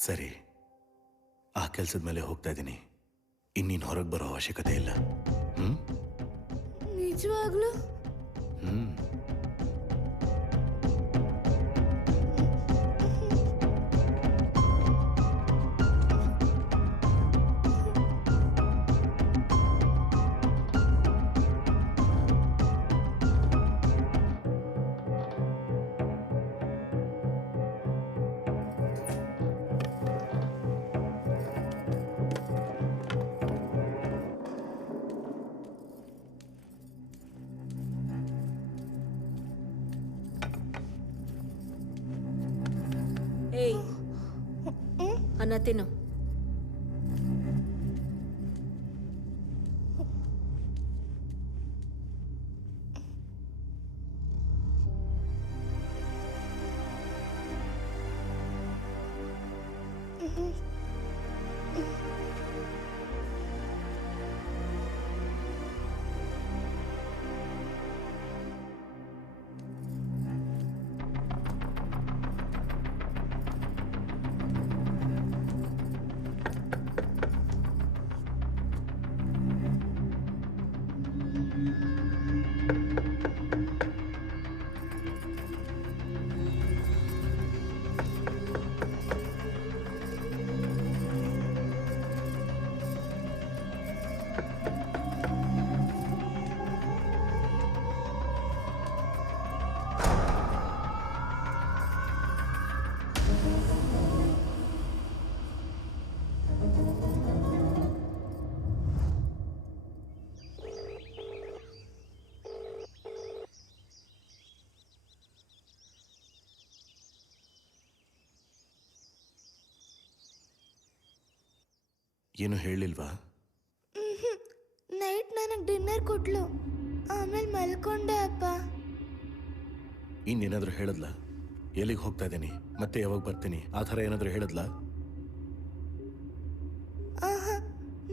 ಸರಿ, ಆ ಕೆಲಸದ ಮೇಲೆ ಹೋಗ್ತಾ ಇದ್ದೀನಿ. ಇನ್ನೀನು ಹೊರಗೆ ಬರೋ ಅವಶ್ಯಕತೆ ಇಲ್ಲ. ನಿಜವಾಗ್ಲೂ? ಏಯ್, ಅನ್ನ ತಿನ್ನು. ಏನು ಹೇಳಿಲ್ವಾ? ನೈಟ್ ನನಗೆ ಡಿನ್ನರ್ ಕೊಟ್ಲು, ಆಮೇಲೆ ಮಲ್ಕೊಂಡೆ ಅಪ್ಪ. ಇನ್ನೇನಾದರೂ ಹೇಳಿದ್ಲಾ? ಎಲ್ಲಿಗೆ ಹೋಗ್ತಾ ಇದ್ದೀನಿ, ಮತ್ತೆ ಯಾವಾಗ ಬರ್ತೀನಿ, ಆ ಥರ ಏನಾದರೂ ಹೇಳಿದ್ಲಾ? ಆಹಾ,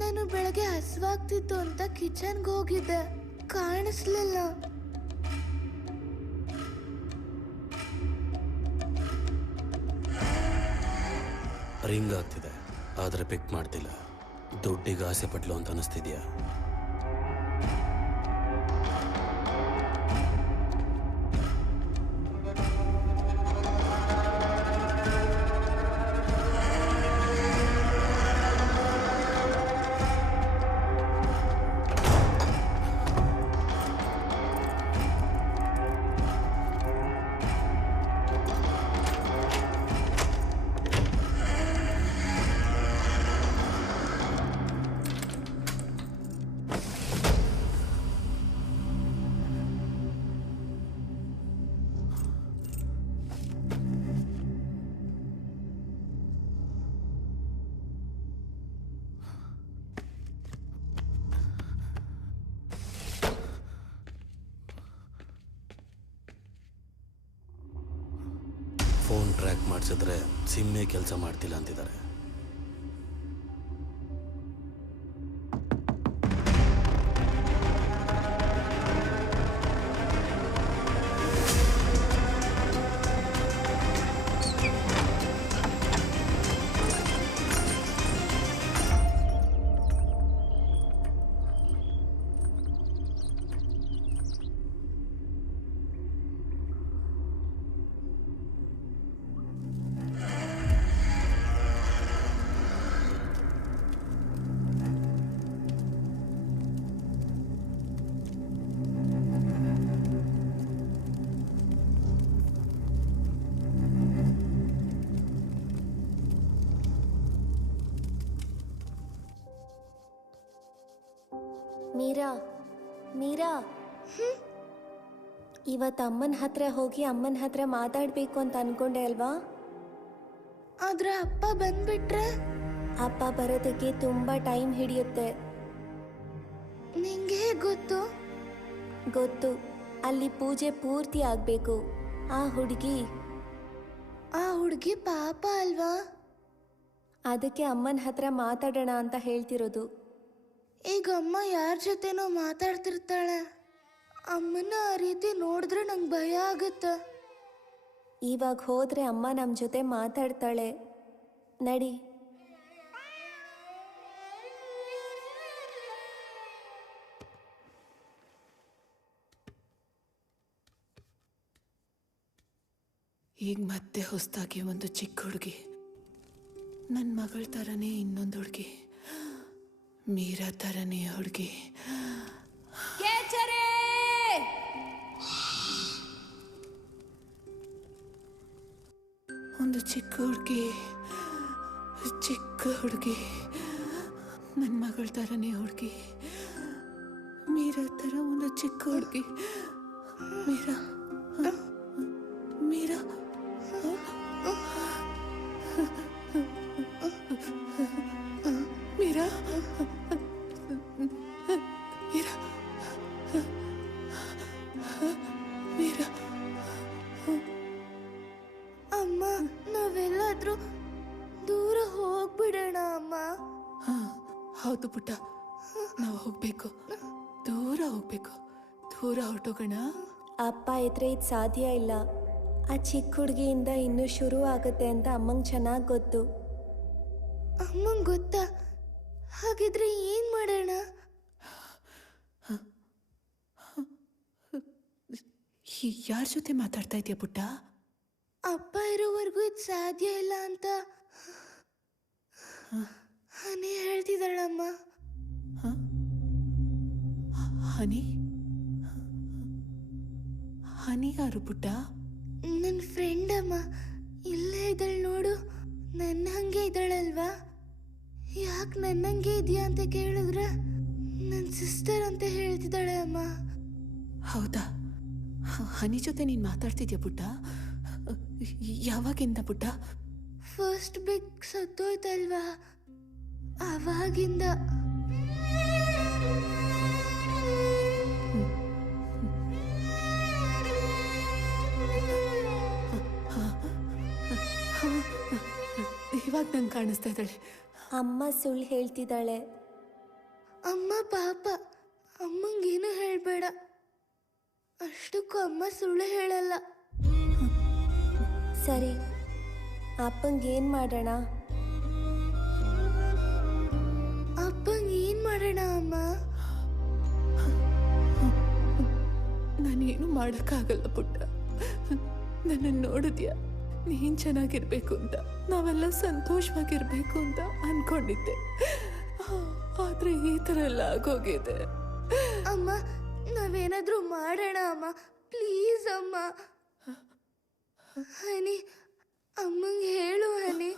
ನಾನು ಬೆಳಗ್ಗೆ ಹಸುವಾಗ್ತಿತ್ತು ಅಂತ ಕಿಚನ್ಗೆ ಹೋಗಿದ್ದೆ, ಕಾಣಿಸ್ಲಿಲ್ಲ. ರಿಂಗ್ ಆಗ್ತಿದೆ, ಆದರೆ ಪಿಕ್ ಮಾಡ್ತಿಲ್ಲ. ದುಡ್ಡಿಗೆ ಆಸೆ ಪಟ್ಲು ಅಂತ ಅನಿಸ್ತಿದ್ಯಾ? ಫೋನ್ ಟ್ರ್ಯಾಕ್ ಮಾಡಿಸಿದ್ರೆ ಸಿಮ್ಮೇ ಕೆಲಸ ಮಾಡ್ತಿಲ್ಲ ಅಂತಿದ್ದಾರೆ. ಮೀರಾ, ಮೀರಾ, ಇವತ್ತು ಅಮ್ಮನ ಹತ್ರ ಹೋಗಿ ಅಮ್ಮನ ಹತ್ರ ಮಾತಾಡಬೇಕು ಅಂತ ಅನ್ಕೊಂಡೆ ಅಲ್ವಾ? ಆದ್ರೆ ಅಪ್ಪ ಬಂದ್ಬಿಟ್ರೆ? ಅಪ್ಪ ಬರೋದಕ್ಕೆ ತುಂಬ ಟೈಮ್ ಹಿಡಿಯುತ್ತೆ. ನಿಂಗೆ ಗೊತ್ತು? ಗೊತ್ತು. ಅಲ್ಲಿ ಪೂಜೆ ಪೂರ್ತಿ ಆಗಬೇಕು. ಆ ಹುಡುಗಿ ಪಾಪ ಅಲ್ವಾ? ಅದಕ್ಕೆ ಅಮ್ಮನ ಹತ್ರ ಮಾತಾಡೋಣ ಅಂತ ಹೇಳ್ತಿರೋದು. ಈಗ ಅಮ್ಮ ಯಾರ ಜೊತೆನೋ ಮಾತಾಡ್ತಿರ್ತಾಳೆ. ಅಮ್ಮನ ಆ ರೀತಿ ನೋಡಿದ್ರೆ ನಂಗೆ ಭಯ ಆಗುತ್ತೆ. ಇವಾಗ ಹೋದ್ರೆ ಅಮ್ಮ ನಮ್ಮ ಜೊತೆ ಮಾತಾಡ್ತಾಳೆ. ನಡಿ. ಈಗ ಮತ್ತೆ ಹೊಸದಾಗಿ ಒಂದು ಚಿಕ್ಕ ಹುಡುಗಿ, ನನ್ನ ಮಗಳ ಥರನೇ ಇನ್ನೊಂದು ಹುಡುಗಿ, ಮೀರಾ ಥರನೇ ಹುಡುಗಿ. ಒಂದು ಚಿಕ್ಕ ಹುಡುಗಿ, ನನ್ನ ಮಗಳ ಥರನೇ ಹುಡುಗಿ, ಮೀರಾ ಥರ ಒಂದು ಚಿಕ್ಕ ಹುಡುಗಿ. ಮೀರಾ ಮೀರಾ ಮೀರಾ ಮೀರಾ ಮೀರಾ. ಅಮ್ಮ, ನಾವೆಲ್ಲಾದ್ರೂ ದೂರ ಹೋಗ್ಬಿಡೋಣ ಅಮ್ಮ. ಹೌದು ಪುಟ್ಟ, ನಾವು ಹೋಗ್ಬೇಕು, ದೂರ ಹೋಗ್ಬೇಕು, ದೂರ ಹೊರಟೋಗೋಣ. ಅಪ್ಪ ಇದ್ರೆ ಇದು ಸಾಧ್ಯ ಇಲ್ಲ. ಆ ಚಿಕ್ಕ ಹುಡುಗಿಯಿಂದ ಇನ್ನೂ ಶುರು ಆಗುತ್ತೆ ಅಂತ ಅಮ್ಮಂಗೆ ಚೆನ್ನಾಗಿ ಗೊತ್ತು. ಅಮ್ಮಂಗೆ ಗೊತ್ತಾ? ಹಾಗಿದ್ರೆ ಏನ್ ಮಾಡೋಣ? ಯಾರ ಜೊತೆ ಮಾತಾಡ್ತಾ ಇದೆಯಾ ಪುಟ್ಟ? ಅಪ್ಪ ಇರೋವರೆಗೂ ಇದು ಸಾಧ್ಯ ಇಲ್ಲ ಅಂತ ಹನಿ ಹೇಳ್ತಿದ್ದಾಳಮ್ಮ. ಹನಿ? ಹನಿ ಯಾರು ಪುಟ್ಟ? ನನ್ನ ಫ್ರೆಂಡ್ ಅಮ್ಮ. ಇಲ್ಲೇ ಇದ್ದಾಳೆ ನೋಡು, ನನ್ನ ಹಂಗೆ ಇದ್ದಾಳಲ್ವಾ? ಯಾಕೆ ನನ್ನಂಗೆ ಇದೆಯಾ ಅಂತ ಕೇಳಿದ್ರೆ ನನ್ನ ಸಿಸ್ಟರ್ ಅಂತ ಹೇಳ್ತಿದ್ದಾಳೆ ಅಮ್ಮ. ಹೌದಾ? ಹನಿ ಜೊತೆ ನೀನು ಮಾತಾಡ್ತಿದ್ಯಾ ಪುಟ್ಟ? ಯಾವಾಗಿಂದ ಪುಟ್ಟ? ಫಸ್ಟ್ ಬೆಕ್ ಸತ್ತೋಯ್ತಲ್ವಾ, ಅವಾಗಿಂದ. ಇವಾಗ ನಂಗೆ ಕಾಣಿಸ್ತಾ ಇದ್ದಾಳೆ. ಅಮ್ಮ ಸುಳ್ಳು ಹೇಳ್ತಿದ್ದಾಳೆ. ಅಮ್ಮ ಪಾಪ, ಅಮ್ಮಂಗೇನು ಹೇಳಬೇಡ. ಅಷ್ಟಕ್ಕೂ ಅಮ್ಮ ಸುಳ್ಳು ಹೇಳಲ್ಲ. ಸರಿ, ಅಪ್ಪಂಗೆ ಏನು ಮಾಡೋಣ? ಅಪ್ಪಂಗೆ ಏನು ಮಾಡೋಣ ಅಮ್ಮ? ನಾನೇನು ಮಾಡೋಕ್ಕಾಗಲ್ಲ ಪುಟ್ಟ. ನನ್ನನ್ನು ನೋಡಿದ್ಯಾ, ನೀನು ಚೆನ್ನಾಗಿರ್ಬೇಕು ಅಂತ, ನಾವೆಲ್ಲ ಸಂತೋಷವಾಗಿರ್ಬೇಕು ಅಂತ ಅನ್ಕೊಂಡಿದ್ದೆ. ಆದ್ರೆ ಈ ಥರ ಎಲ್ಲ ಆಗೋಗಿದೆ. ಅಮ್ಮ, ನಾವೇನಾದ್ರೂ ಮಾಡೋಣ ಅಮ್ಮ, ಪ್ಲೀಸ್ ಅಮ್ಮ. ಹನಿ, ಅಮ್ಮಂಗೆ ಹೇಳು ಹನಿ.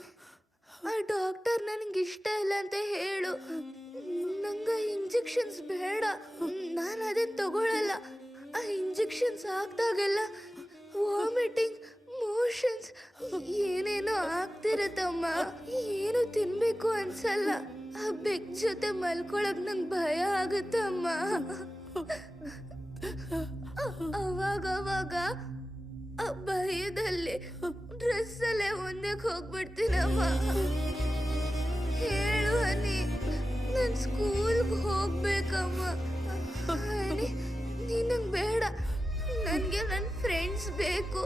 ಆ ಡಾಕ್ಟರ್ ನನಗೆ ಇಷ್ಟ ಇಲ್ಲ ಅಂತ ಹೇಳು. ನಂಗೆ ಇಂಜೆಕ್ಷನ್ಸ್ ಬೇಡ, ನಾನು ಅದನ್ನು ತಗೊಳ್ಳಲ್ಲ. ಆ ಇಂಜೆಕ್ಷನ್ಸ್ ಹಾಕ್ದಾಗೆಲ್ಲ ವಾಮಿಟಿಂಗ್, ಮೋಷನ್ಸ್ ಏನೇನೋ ಆಗ್ತಿರತ್ತಮ್ಮ. ಏನು ತಿನ್ಬೇಕು ಅನ್ಸಲ್ಲ. ಆ ಬೆಕ್ ಜೊತೆ ಮಲ್ಕೊಳಕ್ ನಂಗೆ ಭಯ ಆಗುತ್ತಮ್ಮ. ಅವಾಗ ಆ ಭಯದಲ್ಲಿ ಡ್ರೆಸ್ಸಲ್ಲೇ ಒಂದಕ್ಕೆ ಹೋಗ್ಬಿಡ್ತೀನಮ್ಮ. ಹೇಳು ಹನಿ, ನಾನು ಸ್ಕೂಲ್ಗೆ ಹೋಗ್ಬೇಕಮ್ಮ. ಹನಿ, ನೀನಂಗೆ ಬೇಡ, ನನಗೆ ನನ್ನ ಫ್ರೆಂಡ್ಸ್ ಬೇಕು.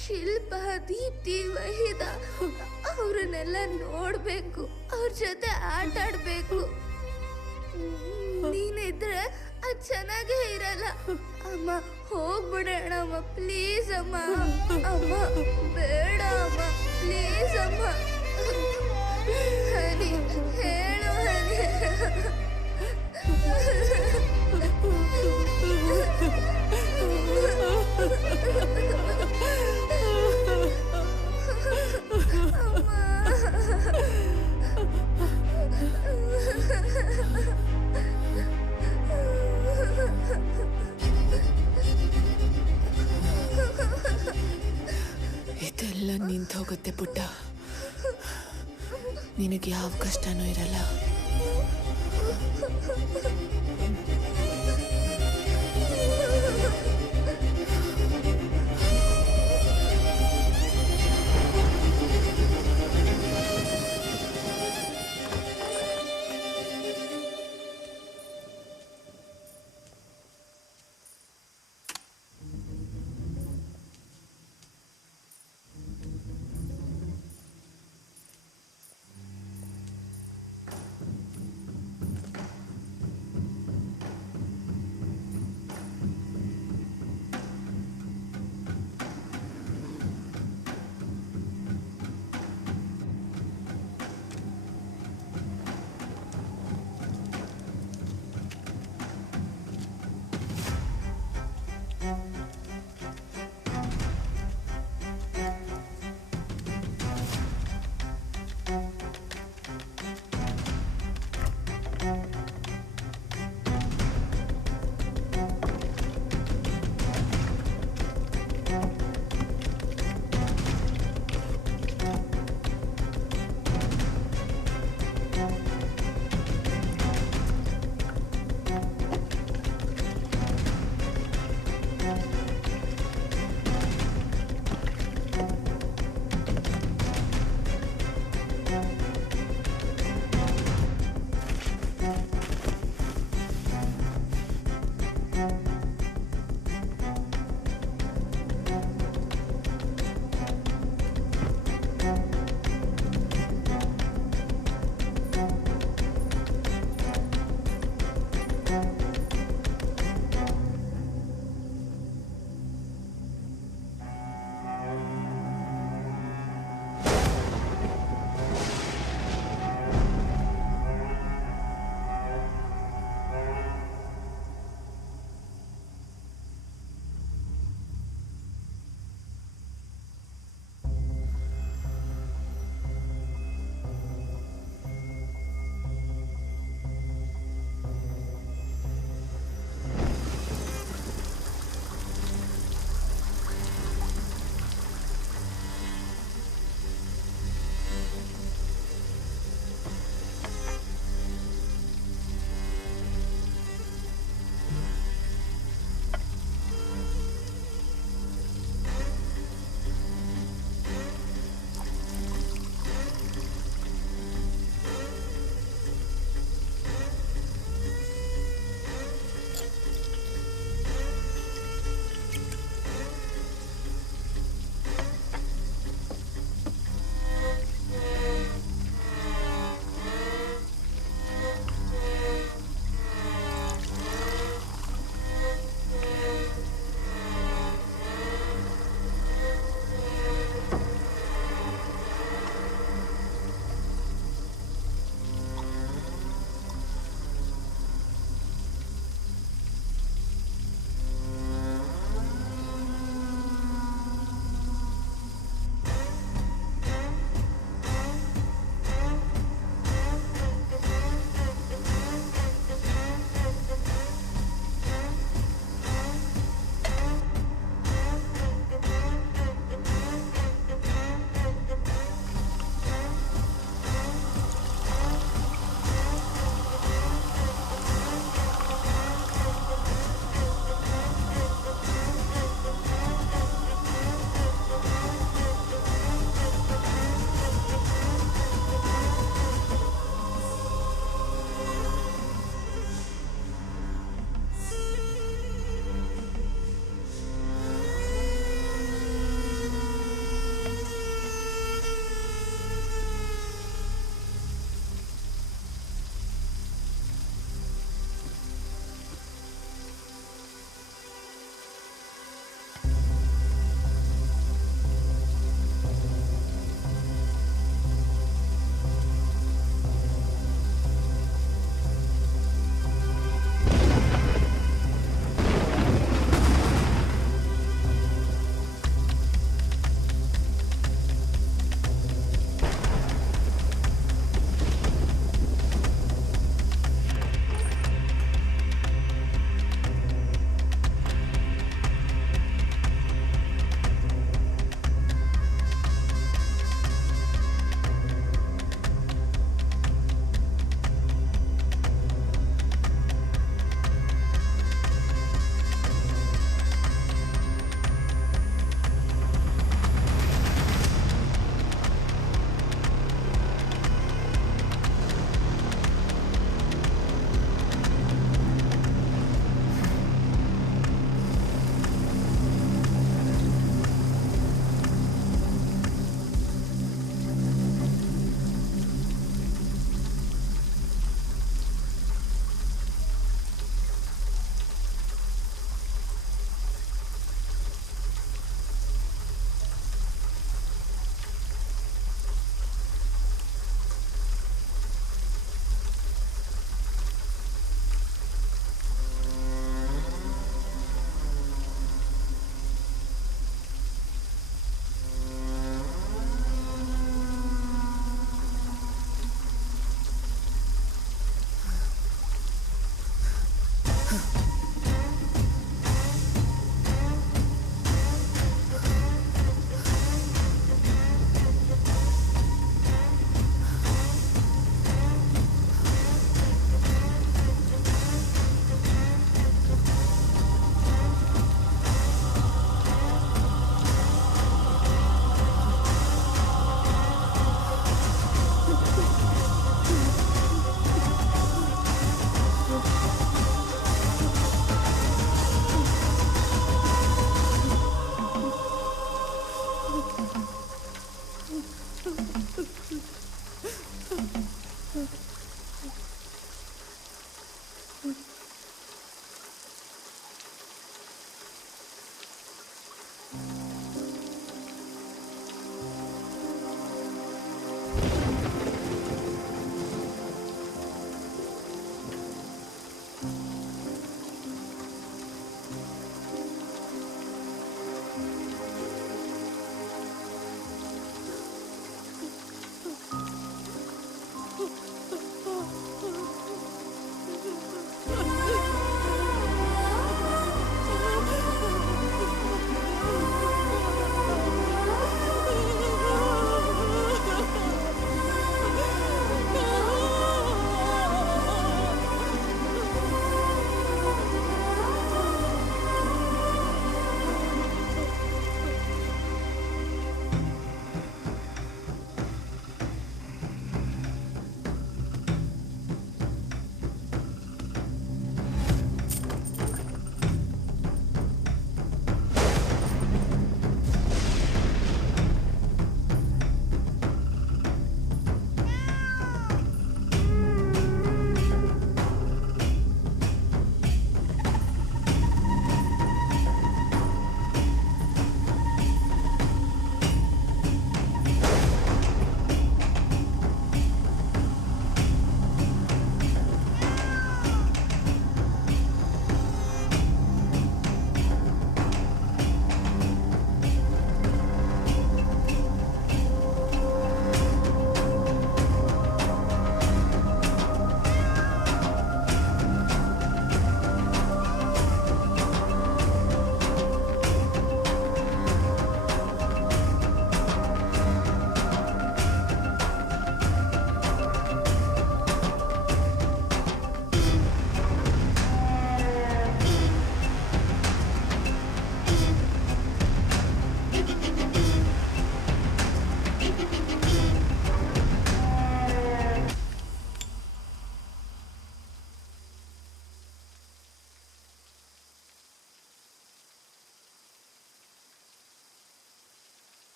ಶಿಲ್ಪ, ದೀಪ್ತಿ, ವಹಿದ, ಅವ್ರನ್ನೆಲ್ಲ ನೋಡ್ಬೇಕು, ಅವ್ರ ಜೊತೆ ಆಟ ಆಡ್ಬೇಕು. ನೀನಿದ್ರೆ ಅದು ಚೆನ್ನಾಗೇ ಇರಲ್ಲ ಅಮ್ಮ. ಹೋಗ್ಬಿಡೋಣ ಅಮ್ಮ, ಪ್ಲೀಸ್ ಅಮ್ಮ. ಅಮ್ಮ ಬೇಡ ಅಮ್ಮ, ಪ್ಲೀಸ್ ಅಮ್ಮ. ಹನಿ, ಹೇಳು ಹನಿ. ಇದೆಲ್ಲ ನಿಂತೋಗುತ್ತೆ ಪುಟ್ಟ. ನಿನಗೆ ಯಾವ ಕಷ್ಟನೂ ಇರಲ್ಲ.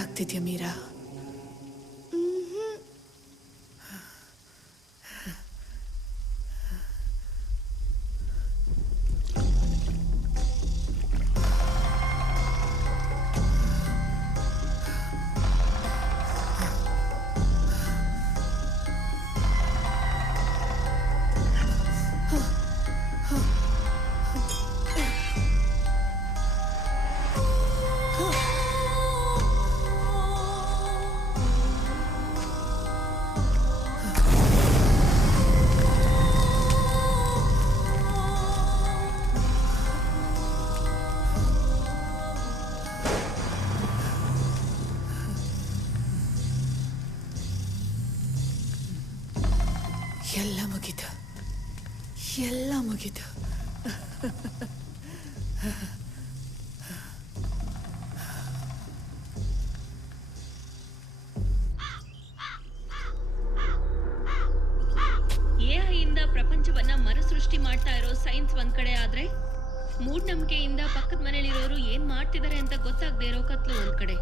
ಆಗ್ತಿದ್ಯಾ ಮೀರಾ? ಎಲ್ಲ ಮುಗೀತು, ಎಲ್ಲ ಮುಗೀತು. ಸೈನ್ಸ್ ಒಂದ್ ಕಡೆ ಆದ್ರೆ ಮೂಢನಂಬಿಕೆಯಿಂದ ಪಕ್ಕದ ಮನೇಲಿರೋರು ಏನ್ ಮಾಡ್ತಿದ್ದಾರೆ ಅಂತ ಗೊತ್ತಾಗದೇ ಇರೋ ಕತ್ಲು ಒಂದ್ ಕಡೆ.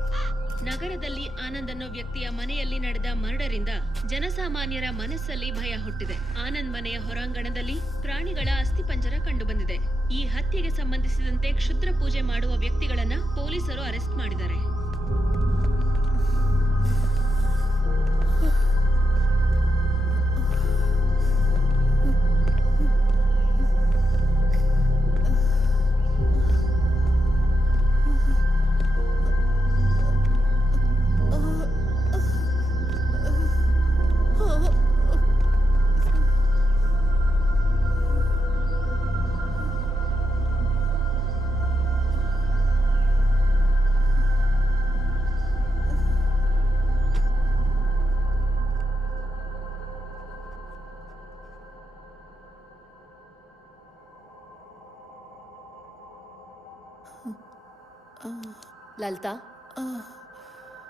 ನಗರದಲ್ಲಿ ಆನಂದ್ ಅನ್ನೋ ವ್ಯಕ್ತಿಯ ಮನೆಯಲ್ಲಿ ನಡೆದ ಮರ್ಡರಿಂದ ಜನಸಾಮಾನ್ಯರ ಮನಸ್ಸಲ್ಲಿ ಭಯ ಹುಟ್ಟಿದೆ. ಆನಂದ್ ಮನೆಯ ಹೊರಾಂಗಣದಲ್ಲಿ ಪ್ರಾಣಿಗಳ ಅಸ್ಥಿಪಂಜರ ಕಂಡು ಬಂದಿದೆ. ಈ ಹತ್ಯೆಗೆ ಸಂಬಂಧಿಸಿದಂತೆ ಕ್ಷುದ್ರ ಪೂಜೆ ಮಾಡುವ ವ್ಯಕ್ತಿಗಳನ್ನ ಪೊಲೀಸರು ಅರೆಸ್ಟ್ ಮಾಡಿದ್ದಾರೆ. ಲಲಿತಾ,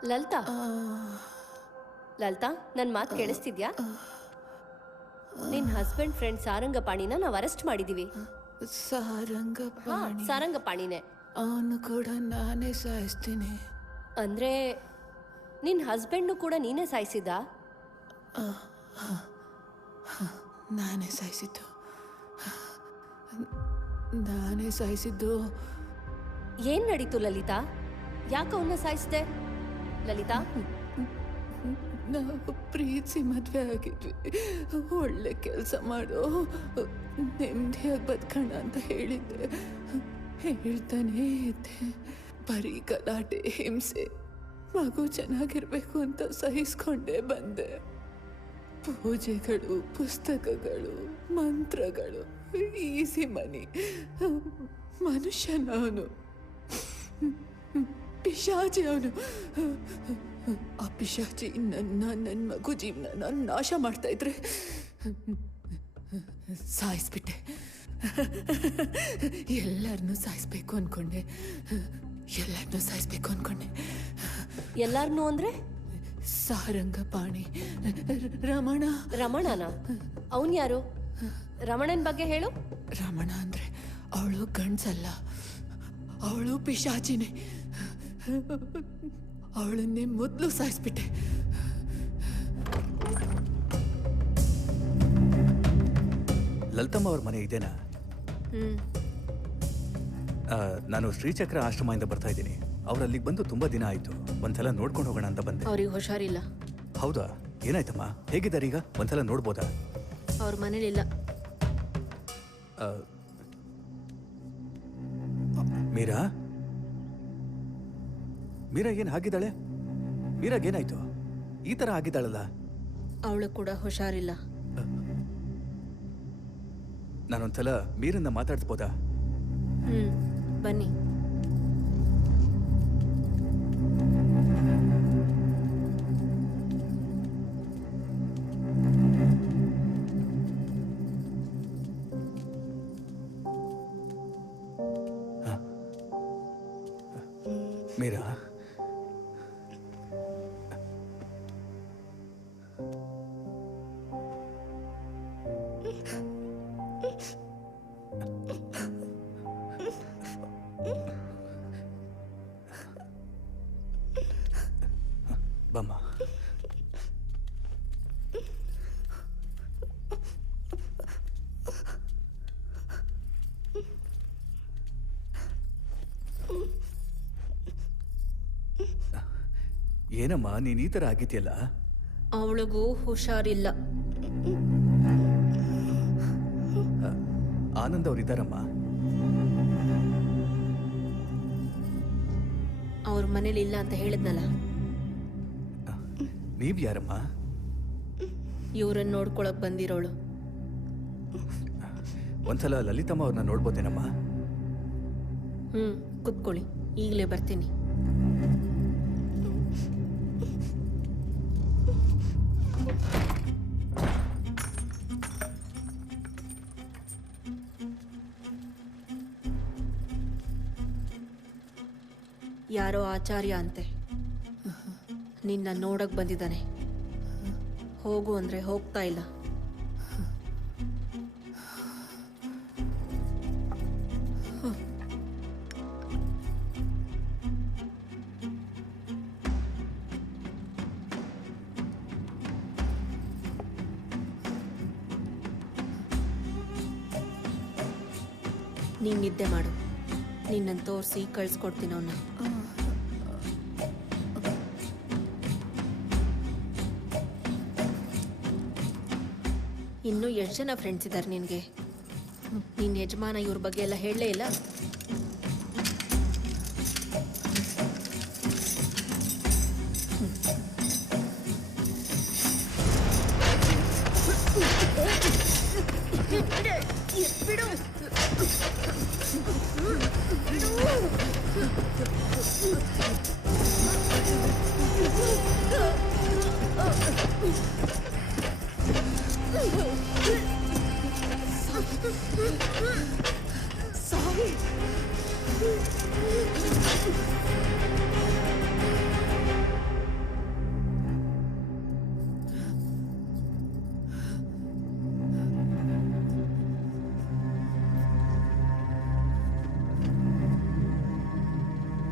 ಲಲಿತಾ, ಲಲಿತಾ, ನನ್ನ ಮಾತು ಕೇಳಿಸ್ತಿದ್ಯಾ? ನಿನ್ನ ಹಸ್ಬೆಂಡ್ ಫ್ರೆಂಡ್ ಸಾರಂಗಪಾಣಿನ ನಾವು ಅರೆಸ್ಟ್ ಮಾಡಿದೀವಿ. ಸಾರಂಗಪಾಣಿನೇ. ಅವನು ಕೂಡ ನಾನೇ ಸಾಯಿಸ್ತೀನಿ. ಅಂದ್ರೆ ನಿನ್ನ ಹಸ್ಬೆಂಡ್ನು ಕೂಡ ನೀನೇ ಸಾಯಿಸಿದ? ನಾನೇ ಸಾಯಿಸಿದ್ದು. ಏನ್ ನಡೀತು ಲಲಿತಾ? ಯಾಕೆ ಅವನ್ನ ಸಾಯಿಸಿದೆ ಲಲಿತಾ? ನಾವು ಪ್ರೀತಿಸಿ ಮದುವೆ ಆಗಿದ್ವಿ. ಒಳ್ಳೆ ಕೆಲಸ ಮಾಡೋ, ನೆಮ್ಮದಿಯಾಗಿ ಬದುಕೋಣ ಅಂತ ಹೇಳ್ತಾನೇ ಇದ್ದೆ. ಬರೀ ಗಲಾಟೆ, ಹಿಂಸೆ, ಮಗು ಚೆನ್ನಾಗಿರ್ಬೇಕು ಅಂತ ಸಹಿಸ್ಕೊಂಡೇ ಬಂದೆ. ಪೂಜೆಗಳು, ಪುಸ್ತಕಗಳು, ಮಂತ್ರಗಳು, ಈಸಿ ಮನಿ. ಮನುಷ್ಯನ ಅವನು, ಪಿಶಾಚಿ ಅವನು. ಆ ಪಿಶಾಚಿ ನನ್ನ ಮಗು ಜೀವನ ನಾಶ ಮಾಡ್ತಾ ಇದ್ರೆ ಸಾಯಿಸ್ಬಿಟ್ಟೆ. ಎಲ್ಲರನ್ನೂ ಸಾಯಿಸ್ಬೇಕು ಅನ್ಕೊಂಡೆ. ಎಲ್ಲಾರನ್ನೂ ಅಂದ್ರೆ? ಸಾರಂಗಪಾಣಿ, ರಮಣನ? ಅವನ್ ಯಾರು? ರಮಣನ್ ಬಗ್ಗೆ ಹೇಳು. ರಮಣ ಅಂದ್ರೆ ಅವಳು ಗಂಡ್ಸಲ್ಲ, ಅವಳು ಪಿಶಾಚಿನೇ. ಅವಳನ್ನೇ ಮೊದಲು ಸಾಯಿಸ್ಬಿಟ್ಟೆ. ಲಲಿತಮ್ಮ ಅವ್ರ ಮನೆ ಇದೇನಾ? ನಾನು ಶ್ರೀಚಕ್ರ ಆಶ್ರಮದಿಂದ ಬರ್ತಾ ಇದ್ದೀನಿ. ಅವ್ರು ಅಲ್ಲಿಗೆ ಬಂದು ತುಂಬಾ ದಿನ ಆಯ್ತು. ಒಂದ್ಸಲ ನೋಡ್ಕೊಂಡು ಹೋಗೋಣ ಅಂತ ಬಂದೆ. ಅವ್ರಿಗೆ ಹುಷಾರಿಲ್ಲ. ಹೌದಾ? ಏನಾಯ್ತಮ್ಮ? ಹೇಗಿದ್ದಾರೆ ಈಗ? ಒಂದ್ಸಲ ನೋಡ್ಬೋದಾ? ಅವ್ರ ಮನೇಲಿಲ್ಲ. ಮೀರಾ ಏನ್ ಹಾಗಿದ್ದಾಳೆ? ಮೀರಾಗೇನಾಯ್ತು? ಈ ತರ ಆಗಿದ್ದಾಳಲ್ಲ? ಅವಳು ಕೂಡ ಹುಷಾರಿಲ್ಲ. ನಾನೊಂದ್ಸಲ ಮೀರನ್ನ ಮಾತಾಡ್ಸ್ಬೋದಾ? ಬನ್ನಿ. ಮೀರಾ, ಬಮ್ಮ. ಏನಮ್ಮ ನೀನ್ ಈ ತರ ಆಗಿದ್ಯಲ್ಲ? ಅವಳಿಗೂ ಹುಷಾರಿಲ್ಲ. ಆನಂದ್ ಅವ್ರಿದ್ದಾರಮ್ಮ? ಅವ್ರ ಮನೇಲಿ ಇಲ್ಲ ಅಂತ ಹೇಳಿದ್ನಲ್ಲ. ನೀವ್ ಯಾರಮ್ಮ? ಇವ್ರನ್ನ ನೋಡ್ಕೊಳಕ್ ಬಂದಿರೋಳು. ಒಂದ್ಸಲ ಲಲಿತಮ್ಮ ಅವ್ರನ್ನ ನೋಡ್ಬೋದೇನಮ್ಮ? ಕುತ್ಕೊಳ್ಳಿ, ಈಗಲೇ ಬರ್ತೀನಿ. ಯಾರೋ ಆಚಾರ್ಯ ಅಂತೆ, ನಿನ್ನ ನೋಡಕ್ ಬಂದಿದ್ದಾನೆ. ಹೋಗು ಅಂದ್ರೆ ಹೋಗ್ತಾ ಇಲ್ಲ. ನೀನ್ ನಿದ್ದೆ ಮಾಡು. ನಿನ್ನನ್ನು ತೋರಿಸಿ ಕಳ್ಸ್ಕೊಡ್ತೀನಿ ಅವನ್ನ. ಇನ್ನೂ ಎಷ್ಟು ಜನ ಫ್ರೆಂಡ್ಸ್ ಇದ್ದಾರೆ ನಿನಗೆ? ನಿನ್ನ ಯಜಮಾನ ಇವ್ರ ಬಗ್ಗೆ ಎಲ್ಲ ಹೇಳಲೇ ಇಲ್ಲ.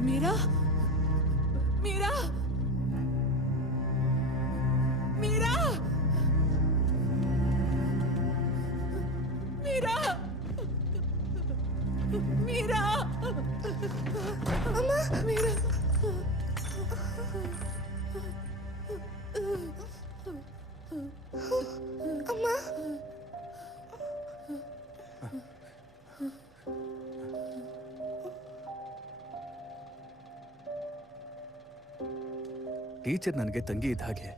ಮೀರಾ, ಮೀರಾ, ಮೀರಾ, ಮೀರಾ, ಮೀರಾ, ಅಮ್ಮ, ಮೀರಾ. ಅಮ್ಮ, ಟೀಚರ್ ನನಗೆ ತಂಗಿ ಇದ್ದ ಹಾಗೆ.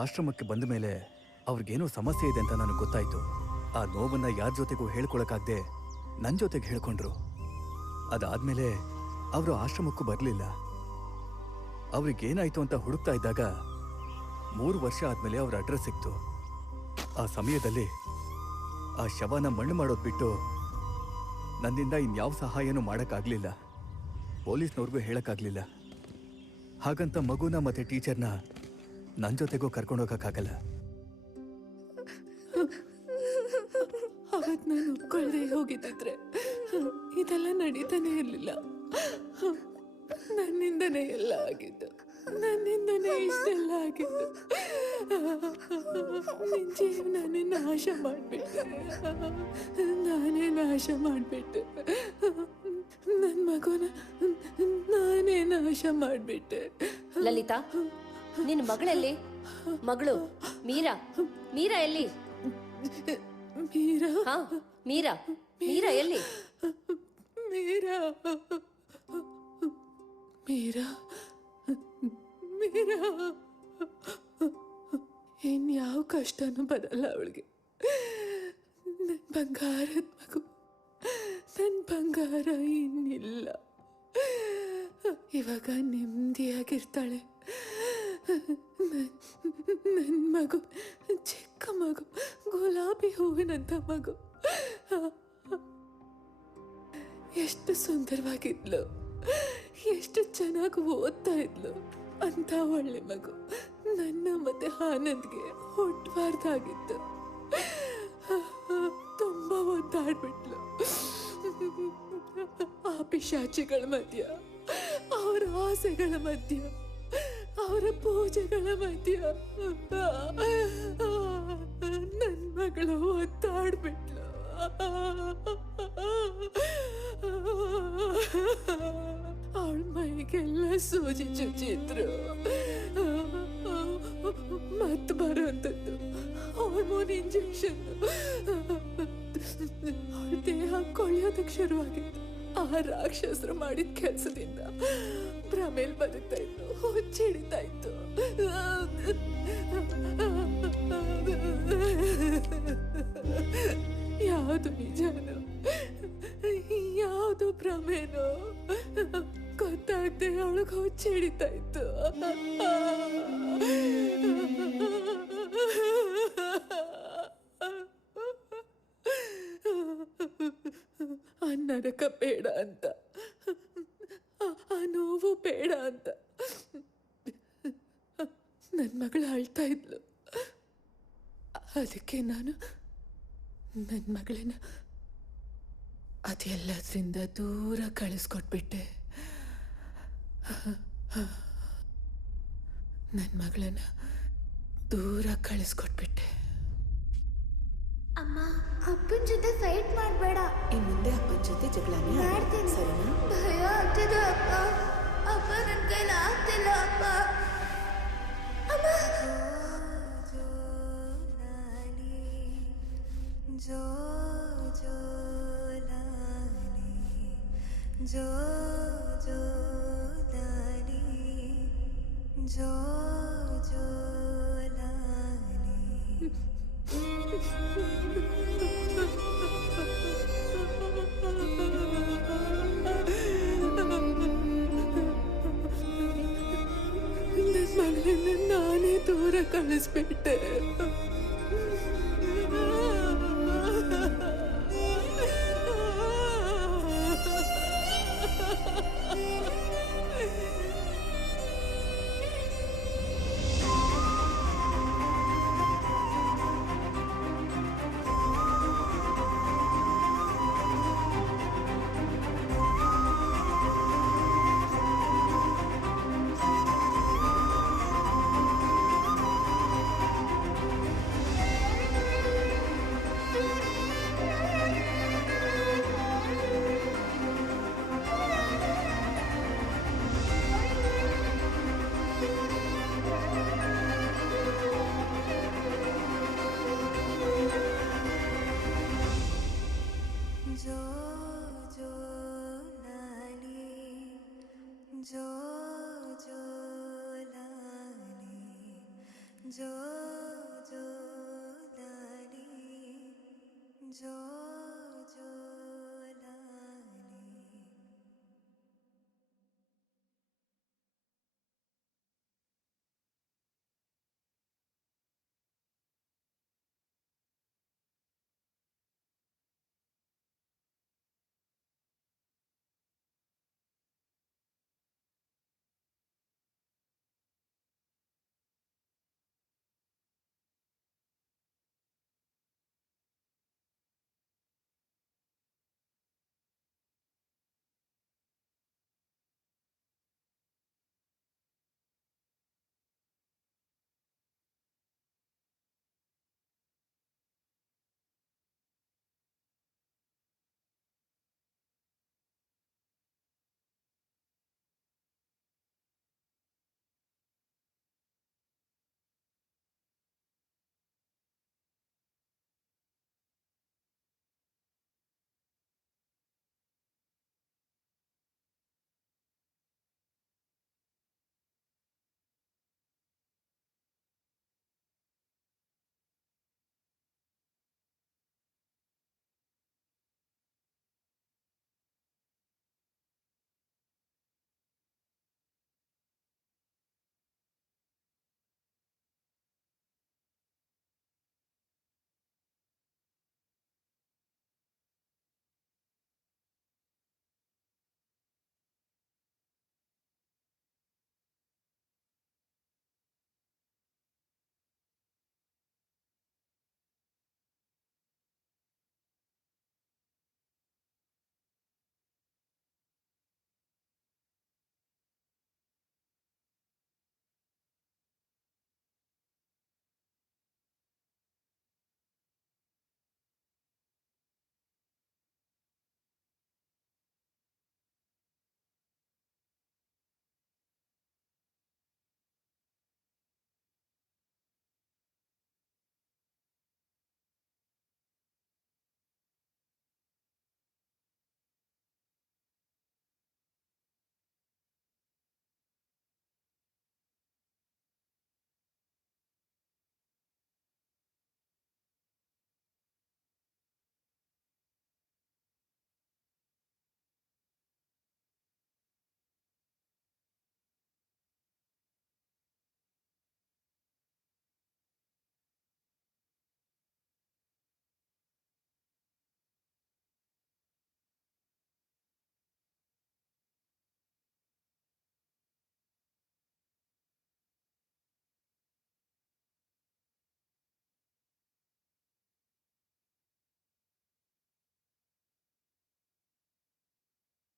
ಆಶ್ರಮಕ್ಕೆ ಬಂದ ಮೇಲೆ ಅವ್ರಿಗೇನೋ ಸಮಸ್ಯೆ ಇದೆ ಅಂತ ನನಗೆ ಗೊತ್ತಾಯ್ತು. ಆ ನೋವನ್ನ ಯಾರ ಜೊತೆಗೂ ಹೇಳ್ಕೊಳಕ್ಕಾಗ್ದೆ ನನ್ನ ಜೊತೆಗೆ ಹೇಳ್ಕೊಂಡ್ರು. ಅದಾದ್ಮೇಲೆ ಅವರು ಆಶ್ರಮಕ್ಕೂ ಬರಲಿಲ್ಲ. ಅವ್ರಿಗೇನಾಯ್ತು ಅಂತ ಹುಡುಕ್ತಾ ಇದ್ದಾಗ 3 ವರ್ಷ ಆದ್ಮೇಲೆ ಅವ್ರ ಅಡ್ರೆಸ್ ಸಿಕ್ತು. ಆ ಸಮಯದಲ್ಲಿ ಆ ಶವನ ಮಣ್ಣು ಮಾಡೋದು ಬಿಟ್ಟು ನನ್ನಿಂದ ಇನ್ಯಾವ ಸಹಾಯನೂ ಮಾಡೋಕ್ಕಾಗಲಿಲ್ಲ. ಪೊಲೀಸ್ನವ್ರಿಗೂ ಹೇಳಕ್ಕಾಗ್ಲಿಲ್ಲ. ಹಾಗಂತ ಮಗುನ ಮತ್ತೆ ಟೀಚರ್ನ ನನ್ನ ಜೊತೆಗೂ ಕರ್ಕೊಂಡೋಗಕ್ಕಾಗಲ್ಲ. ಅವತ್ತು ನಾನು ಒಪ್ಕೊಳ್ದೆ ಹೋಗಿದ್ದಿದ್ರೆ ಇದೆಲ್ಲ ನಡೀತಾನೆ ಇರಲಿಲ್ಲ. ನನ್ನಿಂದನೇ ಎಲ್ಲ ಆಗಿದ್ದು, ನನ್ನಿಂದನೇ ಇಷ್ಟೆಲ್ಲ ಆಗಿದ್ದು. ನಿನ್ ಜೀವನನೇ ನಾಶ ಮಾಡಿಬಿಟ್ಟೆ, ನಾನೇ ನಾಶ ಮಾಡಿಬಿಟ್ಟೆ. ನನ್ನ ಮಗುನ ನಾನೇ ನಾಶ ಮಾಡಿಬಿಟ್ಟೆ. ಲಲಿತಾ, ನಿನ್ನ ಮಗಳಲ್ಲಿ ಮಗಳು ಮೀರಾ, ಮೀರಾ ಎಲ್ಲಿ? ಮೀರಾ? ಹಾ, ಮೀರಾ, ಮೀರಾ ಎಲ್ಲಿ? ಮೀರಾ, ಮೀರಾ, ಮೀರಾ. ಇನ್ಯಾವ ಕಷ್ಟನೂ ಬರಲ್ಲ ಅವಳಿಗೆ. ನನ್ನ ಬಂಗಾರದ ಮಗು, ನನ್ನ ಬಂಗಾರ ಇನ್ನಿಲ್ಲ. ಇವಾಗ ನೆಮ್ಮದಿಯಾಗಿರ್ತಾಳೆ. ನನ್ನ ಮಗು, ಚಿಕ್ಕ ಮಗು, ಗುಲಾಬಿ ಹೂವಿನಂಥ ಮಗು. ಎಷ್ಟು ಸುಂದರವಾಗಿದ್ಲು, ಎಷ್ಟು ಚೆನ್ನಾಗಿ ಓದ್ತಾ ಇದ್ಲು. ಅಂತ ಒಳ್ಳೆ ಮಗು ನನ್ನ ಮತ್ತೆ ಆನಂದ್ಗೆ ಹುಟ್ಟಬಾರ್ದಾಗಿತ್ತು. ತುಂಬಾ ಒದ್ದಾಡ್ಬಿಟ್ಲು. ಆ ಪಿಶಾಚಿಗಳ ಮಧ್ಯ, ಅವರ ಆಸೆಗಳ ಮಧ್ಯ, ಅವರ ಪೂಜೆಗಳ ಮಧ್ಯ ನನ್ನ ಮಗಳು ಒದ್ದಾಡ್ಬಿಟ್ಲು. ಅವಳ ಮೈಗೆಲ್ಲ ಸೂಜಿ ಚುಚ್ಚಿದ್ರು. ಮತ್ ಬರೋಂಥದ್ದು ಹಾರ್ಮೋನ್ ಇಂಜೆಕ್ಷನ್. ಅವಳ ದೇಹ ಕೊಳೆಯೋದಕ್ಕೆ ಶುರುವಾಗಿತ್ತು. ಆ ರಾಕ್ಷಸರು ಮಾಡಿದ ಕೆಲಸದಿಂದ ಭ್ರಮೇಲ್ ಬದುಕ್ತಾ ಇತ್ತು, ಹುಚ್ಚಿಡಿತಾ ಇತ್ತು. ಯಾವುದು ನಿಜನೋ ಯಾವುದು ಭ್ರಮೇನೋ ಗೊತ್ತಾಗದೆ ಅವಳಿಗೆ ಹುಚ್ಚಿಡಿತಾ ಇತ್ತು. ಆ ನರಕ ಬೇಡ ಅಂತ, ಆ ನೋವು ಬೇಡ ಅಂತ ನನ್ನ ಮಗಳು ಅಳ್ತಾ ಇದ್ಲು. ಅದಕ್ಕೆ ನಾನು ನನ್ನ ಮಗಳನ್ನ ಅದೆಲ್ಲದ್ರಿಂದ ದೂರ ಕಳಿಸ್ಕೊಟ್ಬಿಟ್ಟೆ. ನನ್ನ ಮಗಳನ್ನ ದೂರ ಕಳಿಸ್ಕೊಟ್ಬಿಟ್ಟೆ. ಅಮ್ಮ ಅಪ್ಪನ ಜೊತೆ ಫೈಟ್ ಮಾಡಬೇಡ. ಇನ್ ಮುಂದೆ ಅಪ್ಪನ ಜೊತೆ ಜಗಳನೇ ಮಾಡ್ತೀನಿ. ಸರಿನಾ? ಭಯ ಆಗ್ತಿದೆ ಅಪ್ಪ. ಅಪ್ಪ ನನ್ನ ಕೈಲಿ ಆಗ್ತಿಲ್ಲ ಅಪ್ಪ. ಅಮ್ಮ जो जो लाली जो जो लाली जो जो लाली ನನ್ನ ನಾನೇ ದೂರ ಕಳಿಸ್ಬಿಟ್ಟೆ. जो जो लाली जो जो लाली जो जो लाली जो